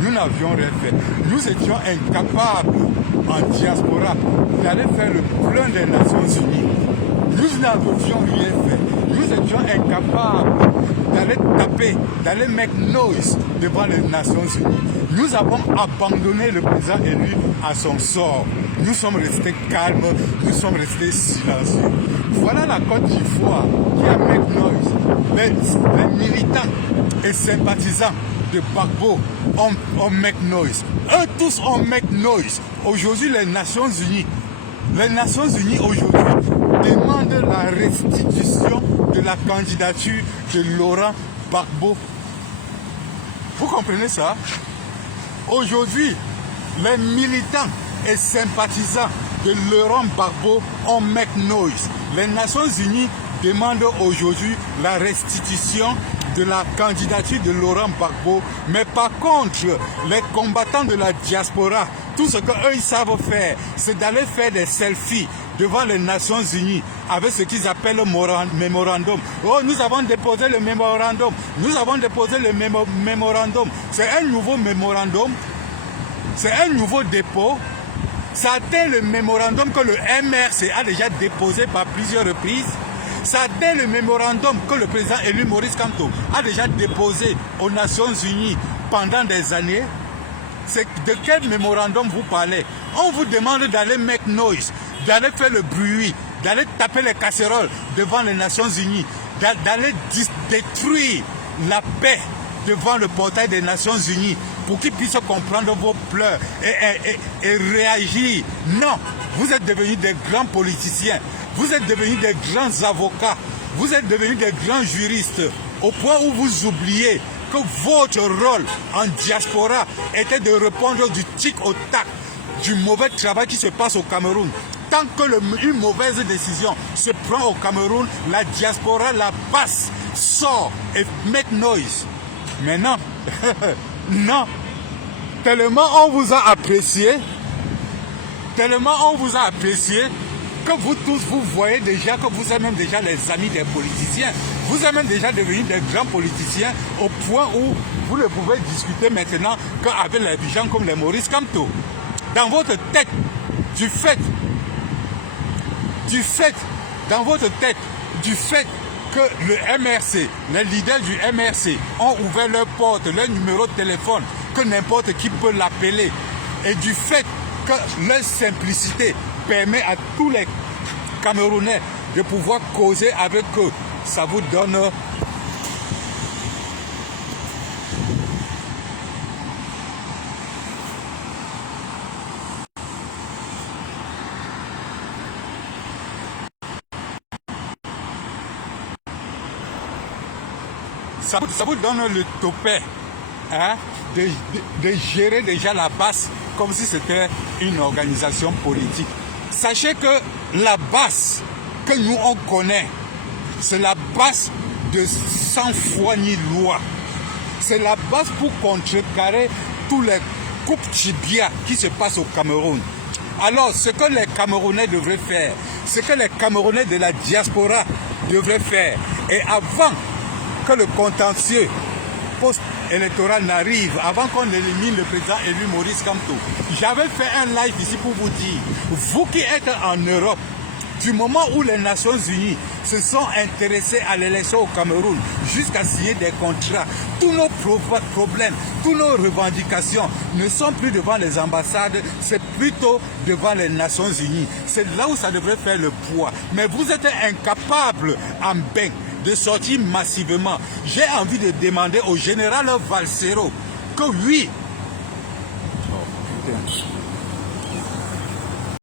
Nous n'avions rien fait. Nous étions incapables en diaspora d'aller faire le plein des Nations Unies. Nous n'avions rien fait. Nous étions incapables d'aller taper, d'aller make noise devant les Nations Unies. Nous avons abandonné le président élu à son sort. Nous sommes restés calmes, nous sommes restés silencieux. Voilà la Côte d'Ivoire qui a make noise. Les militants et sympathisants de Gbagbo ont make noise. Eux tous ont make noise. Aujourd'hui, les Nations Unies aujourd'hui demandent la restitution de la candidature de Laurent Gbagbo. Vous comprenez ça? Aujourd'hui, les militants et sympathisants de Laurent Gbagbo ont make noise. Les Nations Unies demandent aujourd'hui la restitution de la candidature de Laurent Gbagbo, mais par contre, les combattants de la diaspora, tout ce qu'eux ils savent faire, c'est d'aller faire des selfies devant les Nations Unies avec ce qu'ils appellent le mémorandum. Oh, nous avons déposé le mémorandum. Nous avons déposé le mémorandum. C'est un nouveau mémorandum. C'est un nouveau dépôt. Ça atteint le mémorandum que le MRC a déjà déposé par plusieurs reprises. Ça atteint le mémorandum que le président élu Maurice Kamto a déjà déposé aux Nations Unies pendant des années. C'est de quel mémorandum vous parlez? On vous demande d'aller make noise, d'aller faire le bruit, d'aller taper les casseroles devant les Nations Unies, d'aller détruire la paix devant le portail des Nations Unies pour qu'ils puissent comprendre vos pleurs et réagir. Non, vous êtes devenus des grands politiciens, vous êtes devenus des grands avocats, vous êtes devenus des grands juristes, au point où vous oubliez que votre rôle en diaspora était de répondre du tic au tac du mauvais travail qui se passe au Cameroun. Tant que une mauvaise décision se prend au Cameroun, la diaspora la passe, sort et make noise. Mais non, non, tellement on vous a apprécié, que vous tous, vous voyez déjà que vous êtes même déjà les amis des politiciens. Vous êtes même déjà devenus des grands politiciens au point où vous ne pouvez discuter maintenant qu'avec les gens comme les Maurice Kamto. Dans votre tête, du fait que le MRC, les leaders du MRC ont ouvert leurs portes, leur numéro de téléphone, que n'importe qui peut l'appeler, et du fait que leur simplicité permet à tous les Camerounais de pouvoir causer avec eux, ça vous donne ça vous donne le topet, hein, de gérer déjà la base comme si c'était une organisation politique. Sachez que la base que nous on connaît, c'est la base de sans foi ni loi. C'est la base pour contrecarrer tous les coupes tibia qui se passent au Cameroun. Alors, ce que les Camerounais devraient faire, ce que les Camerounais de la diaspora devraient faire, et avant que le contentieux électoral n'arrive, avant qu'on élimine le président élu Maurice Kamto, j'avais fait un live ici pour vous dire, vous qui êtes en Europe, du moment où les Nations Unies se sont intéressées à l'élection au Cameroun, jusqu'à signer des contrats, tous nos problèmes, toutes nos revendications ne sont plus devant les ambassades, c'est plutôt devant les Nations Unies. C'est là où ça devrait faire le poids. Mais vous êtes incapables en bain de sortir massivement. J'ai envie de demander au général Valsero que oui,